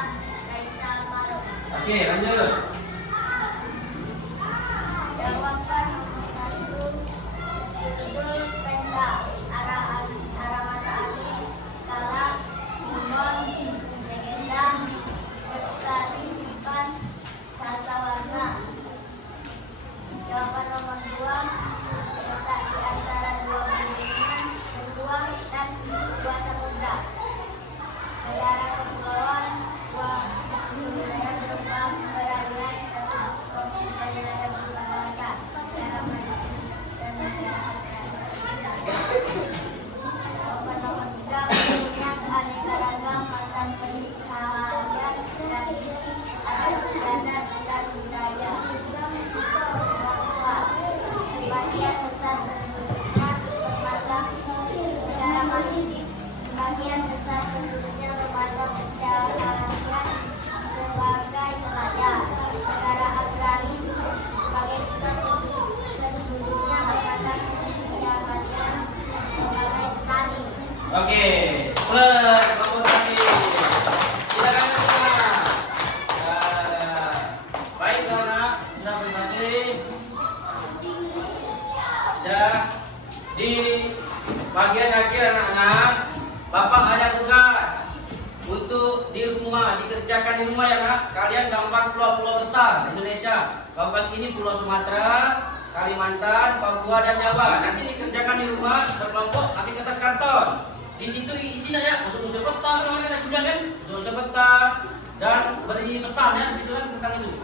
Raisa Maruf. oke, lanjut. Jawaban nomor 1. Judul peta arah mata angin, skala, simbol, legenda, reputasi simpan, tata warna. Jawaban nomor 2. Terletak di antara dua benua, dan dua samudra. Negara kepulauan, dua wilayah berupa perairan, satu provinsi wilayah berupa lautan. Dan negara jawaban nomor 3. Punya keanekaragam matan penyihalian, tradisi, adat istiadat, dan budaya. Sebagian besar penduduknya bermazhab secara masjid. Sebagian besar penduduknya bermazhab pencaharian sebagai nelayan. Negara agraris. Sebagian besar penduduknya bermazhab pencaharian sebagai petani. Oke, plus kelompok terakhir. Silakan semua. Baik anak, sudah berhasil. Dan di bagian akhir anak-anak, Bapak ada tugas untuk di rumah, dikerjakan di rumah ya nak. Kalian gambar pulau-pulau besar Indonesia. Bapak ini Pulau Sumatera, Kalimantan, Papua, dan Jawa. Nanti dikerjakan di rumah berkelompok, ambil kertas karton. Di situ isinya ya, unsur-unsur peta, namanya kan? Unsur peta dan beri pesan ya di situ kan tentang itu.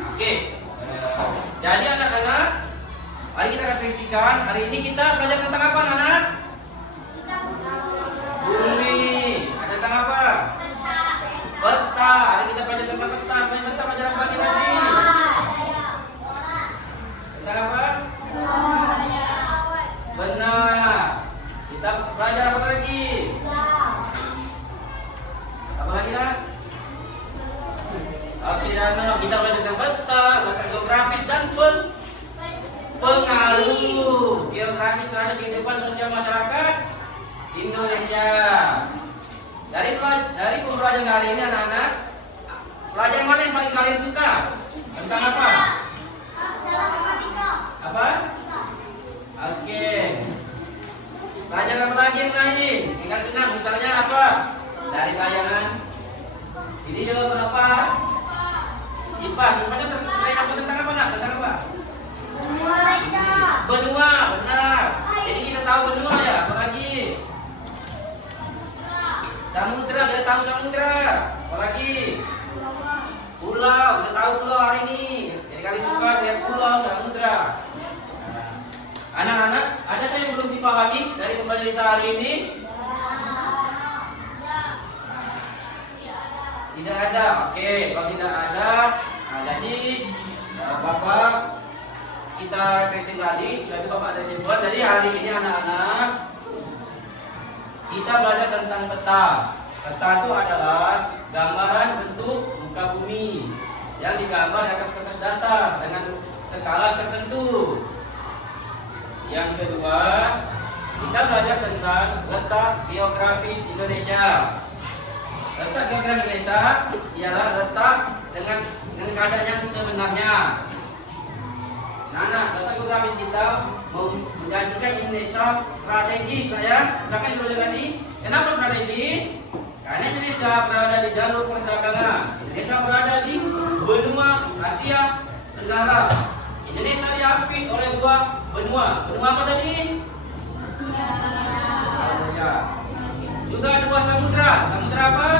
Oke. Jadi anak-anak, mari perhatikan, hari ini kita belajar tentang apa, anak? Bumi. Ada tentang apa? Peta. Hari kita belajar tentang peta. Selain peta, belajar apa lagi tadi? Tentang apa? Benar. Kita belajar apa lagi? Apa lagi, nak? Oke, Dano. Kita belajar tentang peta, letak geografis dan pengaruh geografis terhadap kehidupan sosial masyarakat Indonesia. Dari pembelajaran kali ini, anak-anak, pelajaran mana yang paling kalian suka? Tentang apa? Apa? Oke. Pelajaran apa lagi yang lain? Yang kalian senang, misalnya apa? Dari tayangan video apa? IPAS. IPAS itu tentang apa, nak? Tentang apa? Benua, benar. Jadi kita tahu benua ya. Apa lagi? Samudra, kita tahu samudra. Apa lagi? Pulau, kita tahu pulau hari ini. Jadi kalian suka lihat pulau, samudra. Anak-anak, adakah yang belum dipahami dari pembelajaran kita hari ini? Tidak ada. Oke, kalau tidak ada, jadi Bapak kita refleksi tadi, sudah itu Bapak ada kesimpulan. Jadi hari ini anak-anak kita belajar tentang peta. Peta itu adalah gambaran bentuk muka bumi yang digambar di atas kertas datar dengan skala tertentu. Yang kedua, kita belajar tentang letak geografis Indonesia. Letak geografis Indonesia ialah letak dengan keadaan yang sebenarnya. Nah, letak geografis kita menjadikan Indonesia strategis, ya. Silakan dulu tadi. Kenapa strategis? Karena Indonesia berada di jalur perdagangan. Indonesia berada di benua Asia Tenggara. Indonesia diapit oleh dua benua. Benua apa tadi? Asia. Juga dua samudra. Samudra apa?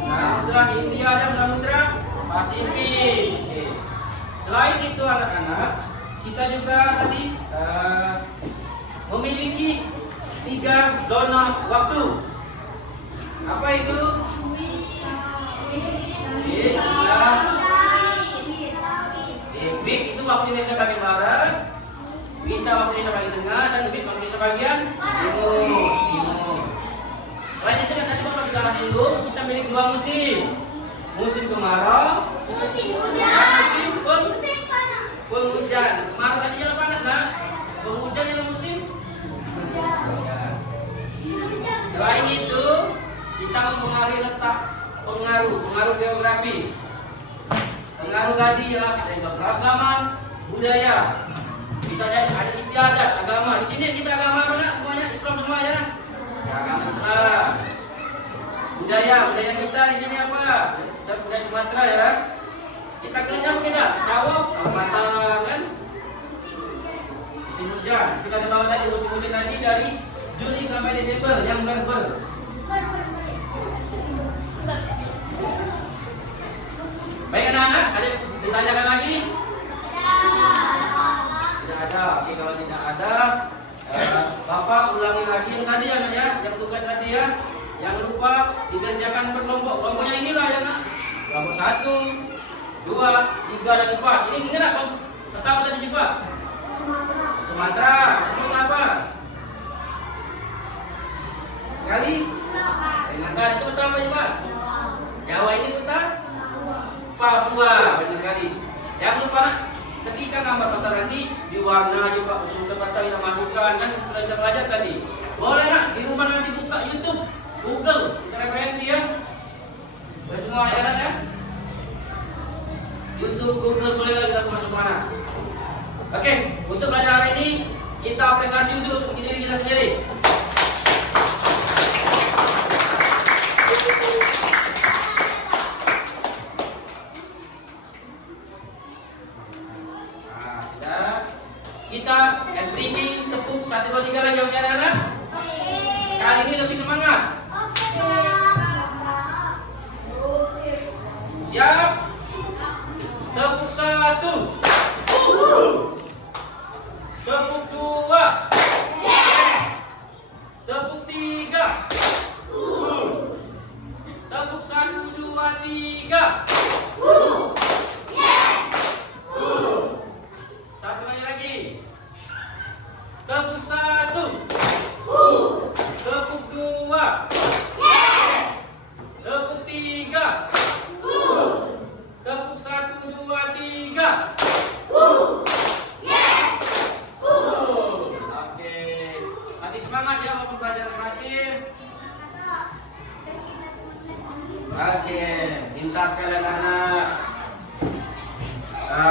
Samudra Hindia dan Samudra Pasifik. Oke. Selain itu anak-anak, kita juga tadi memiliki 3 zona waktu. Apa itu? Ebik itu waktu Indonesia bagian barat, Wita waktu Indonesia bagian tengah, dan Ubit waktu Indonesia bagian timur. Selain itu kan tadi Bapak sudah singgung, kita memiliki 2 musim. Musim kemarau dan musim penghujan. Kemarau tadi yang panas, nah. Penghujan yang musim. Selain itu, kita mempengaruhi letak pengaruh geografis. Pengaruh tadi ialah keberagaman budaya. Bisa jadi ada istiadat agama. Di sini kita agama apa, nak? Semuanya Islam semua, ya. Agama Islam. Budaya kita di sini apa? Budaya Sumatera, ya. Kita kelihatan tidak? Sawah, matang, kan? Musim hujan. Kita bawa tadi musim hujan tadi dari Juli sampai Desember, yang berber. Baik anak-anak, ada ditanyakan lagi? Tidak ada. Oke, kalau tidak ada, Bapak ulangi lagi yang tadi, anak, ya, yang tugas tadi, ya. Jangan lupa dikerjakan berkelompok. Kelompoknya inilah, ya, nak. Kelompok 1, 2, 3, dan 4. Ini ingat apa? Peta apa tadi, Pak? Sumatera. Itu apa? Kali? Ingatkan itu peta apa, Pak? Jawa ini peta? Papua, benar sekali. Jangan lupa, nak, ketika gambar peta nanti diwarna juga usul peta kita masukkan, kan sudah kita belajar tadi. Boleh, nak, di rumah nanti buka YouTube, Google, kita referensi, ya. Semua, ya, nak, ya. YouTube, Google, boleh kita masuk mana. Oke, untuk belajar hari ini kita apresiasi untuk diri kita sendiri. Kita breaking tepuk 1, 2, 3 lagi, oke anak-anak? Sekali ini lebih semangat. Siap? Tepuk 1. Tepuk 1. Tepuk 2. Tepuk 3. Tepuk 1, 2, 3. Oke. Masih semangat ya waktu pelajaran terakhir? Oke, pintar sekali anak-anak.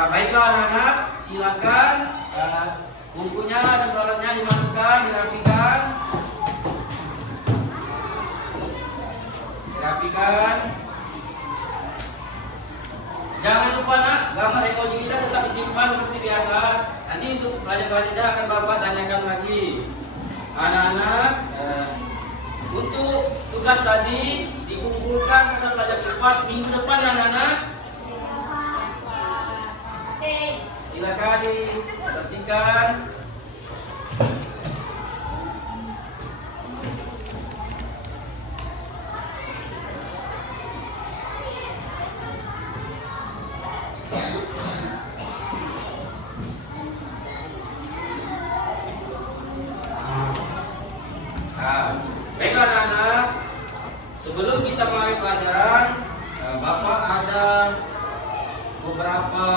Baiklah anak-anak, silakan bukunya dan peralatannya dimasukkan, dirapikan. Jangan lupa nak, gambar emoji kita tetap disimpan seperti biasa. Nanti untuk pelajaran selanjutnya akan Bapak tanyakan lagi. Anak-anak, untuk tugas tadi dikumpulkan pada pelajaran IPAS minggu depan ya anak-anak. Silakan dibersihkan. Baiklah anak-anak, sebelum kita mulai pelajaran, Bapak ada beberapa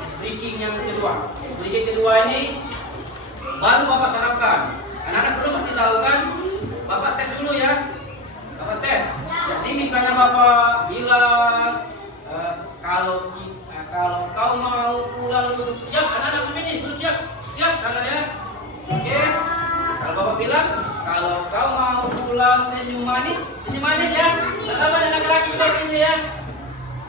ice breaking yang kedua. Ice breaking kedua ini baru Bapak terapkan. Anak-anak belum pasti tahu kan? Bapak tes dulu ya. Bapak tes. Jadi misalnya Bapak bilang kalau kau mau pulang duduk siap, anak-anak semua ini duduk siap. Siap tangan ya. Oke. Kalau Bapak bilang kalau kau mau pulang senyum manis ya. Apa anak laki kalau ini ya.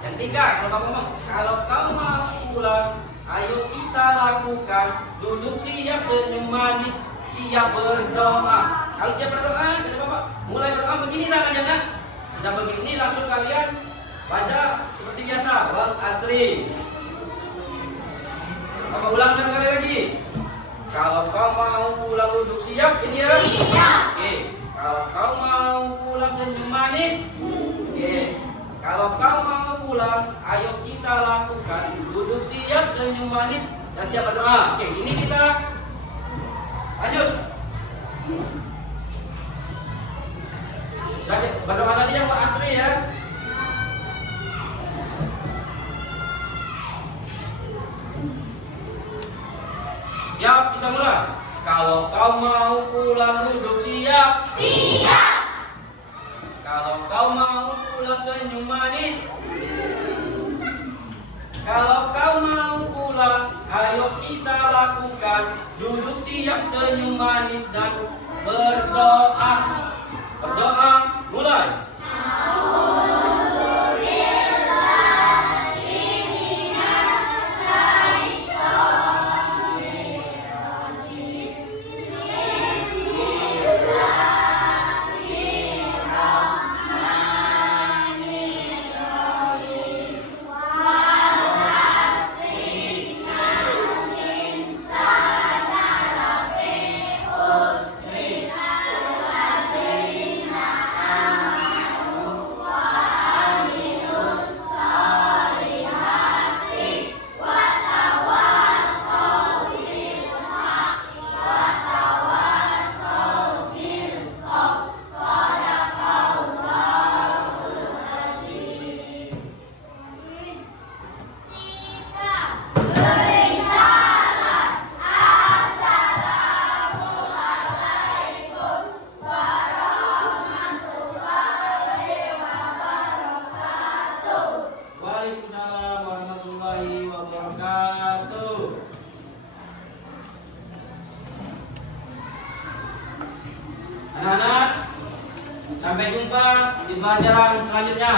Yang tiga, kalau Bapak ngomong kalau kau mau pulang, ayo kita lakukan duduk siap senyum manis, siap berdoa. Kalau siap berdoa, kata Bapak mulai berdoa begini tangannya nak. Sudah begini langsung kalian baca seperti biasa wal asri. Bapak ulang satu kali lagi. Kalau kau mau pulang duduk siap ini ya. Oke. Kalau kau mau pulang senyum manis. Oke. Kalau kau mau pulang, ayo kita lakukan duduk siap senyum manis dan siap berdoa. Oke, ini kita lanjut. Berdoa tadi yang Pak Asri ya. Siap, kita mulai. Kalau kau mau pulang duduk siap. Siap. Kalau kau mau pulang senyum manis. Kalau kau mau pulang, ayo kita lakukan duduk siap senyum manis dan berdoa. Berdoa, mulai. Waalaikumsalam warahmatullahi wabarakatuh. Anak-anak, sampai jumpa di pelajaran selanjutnya.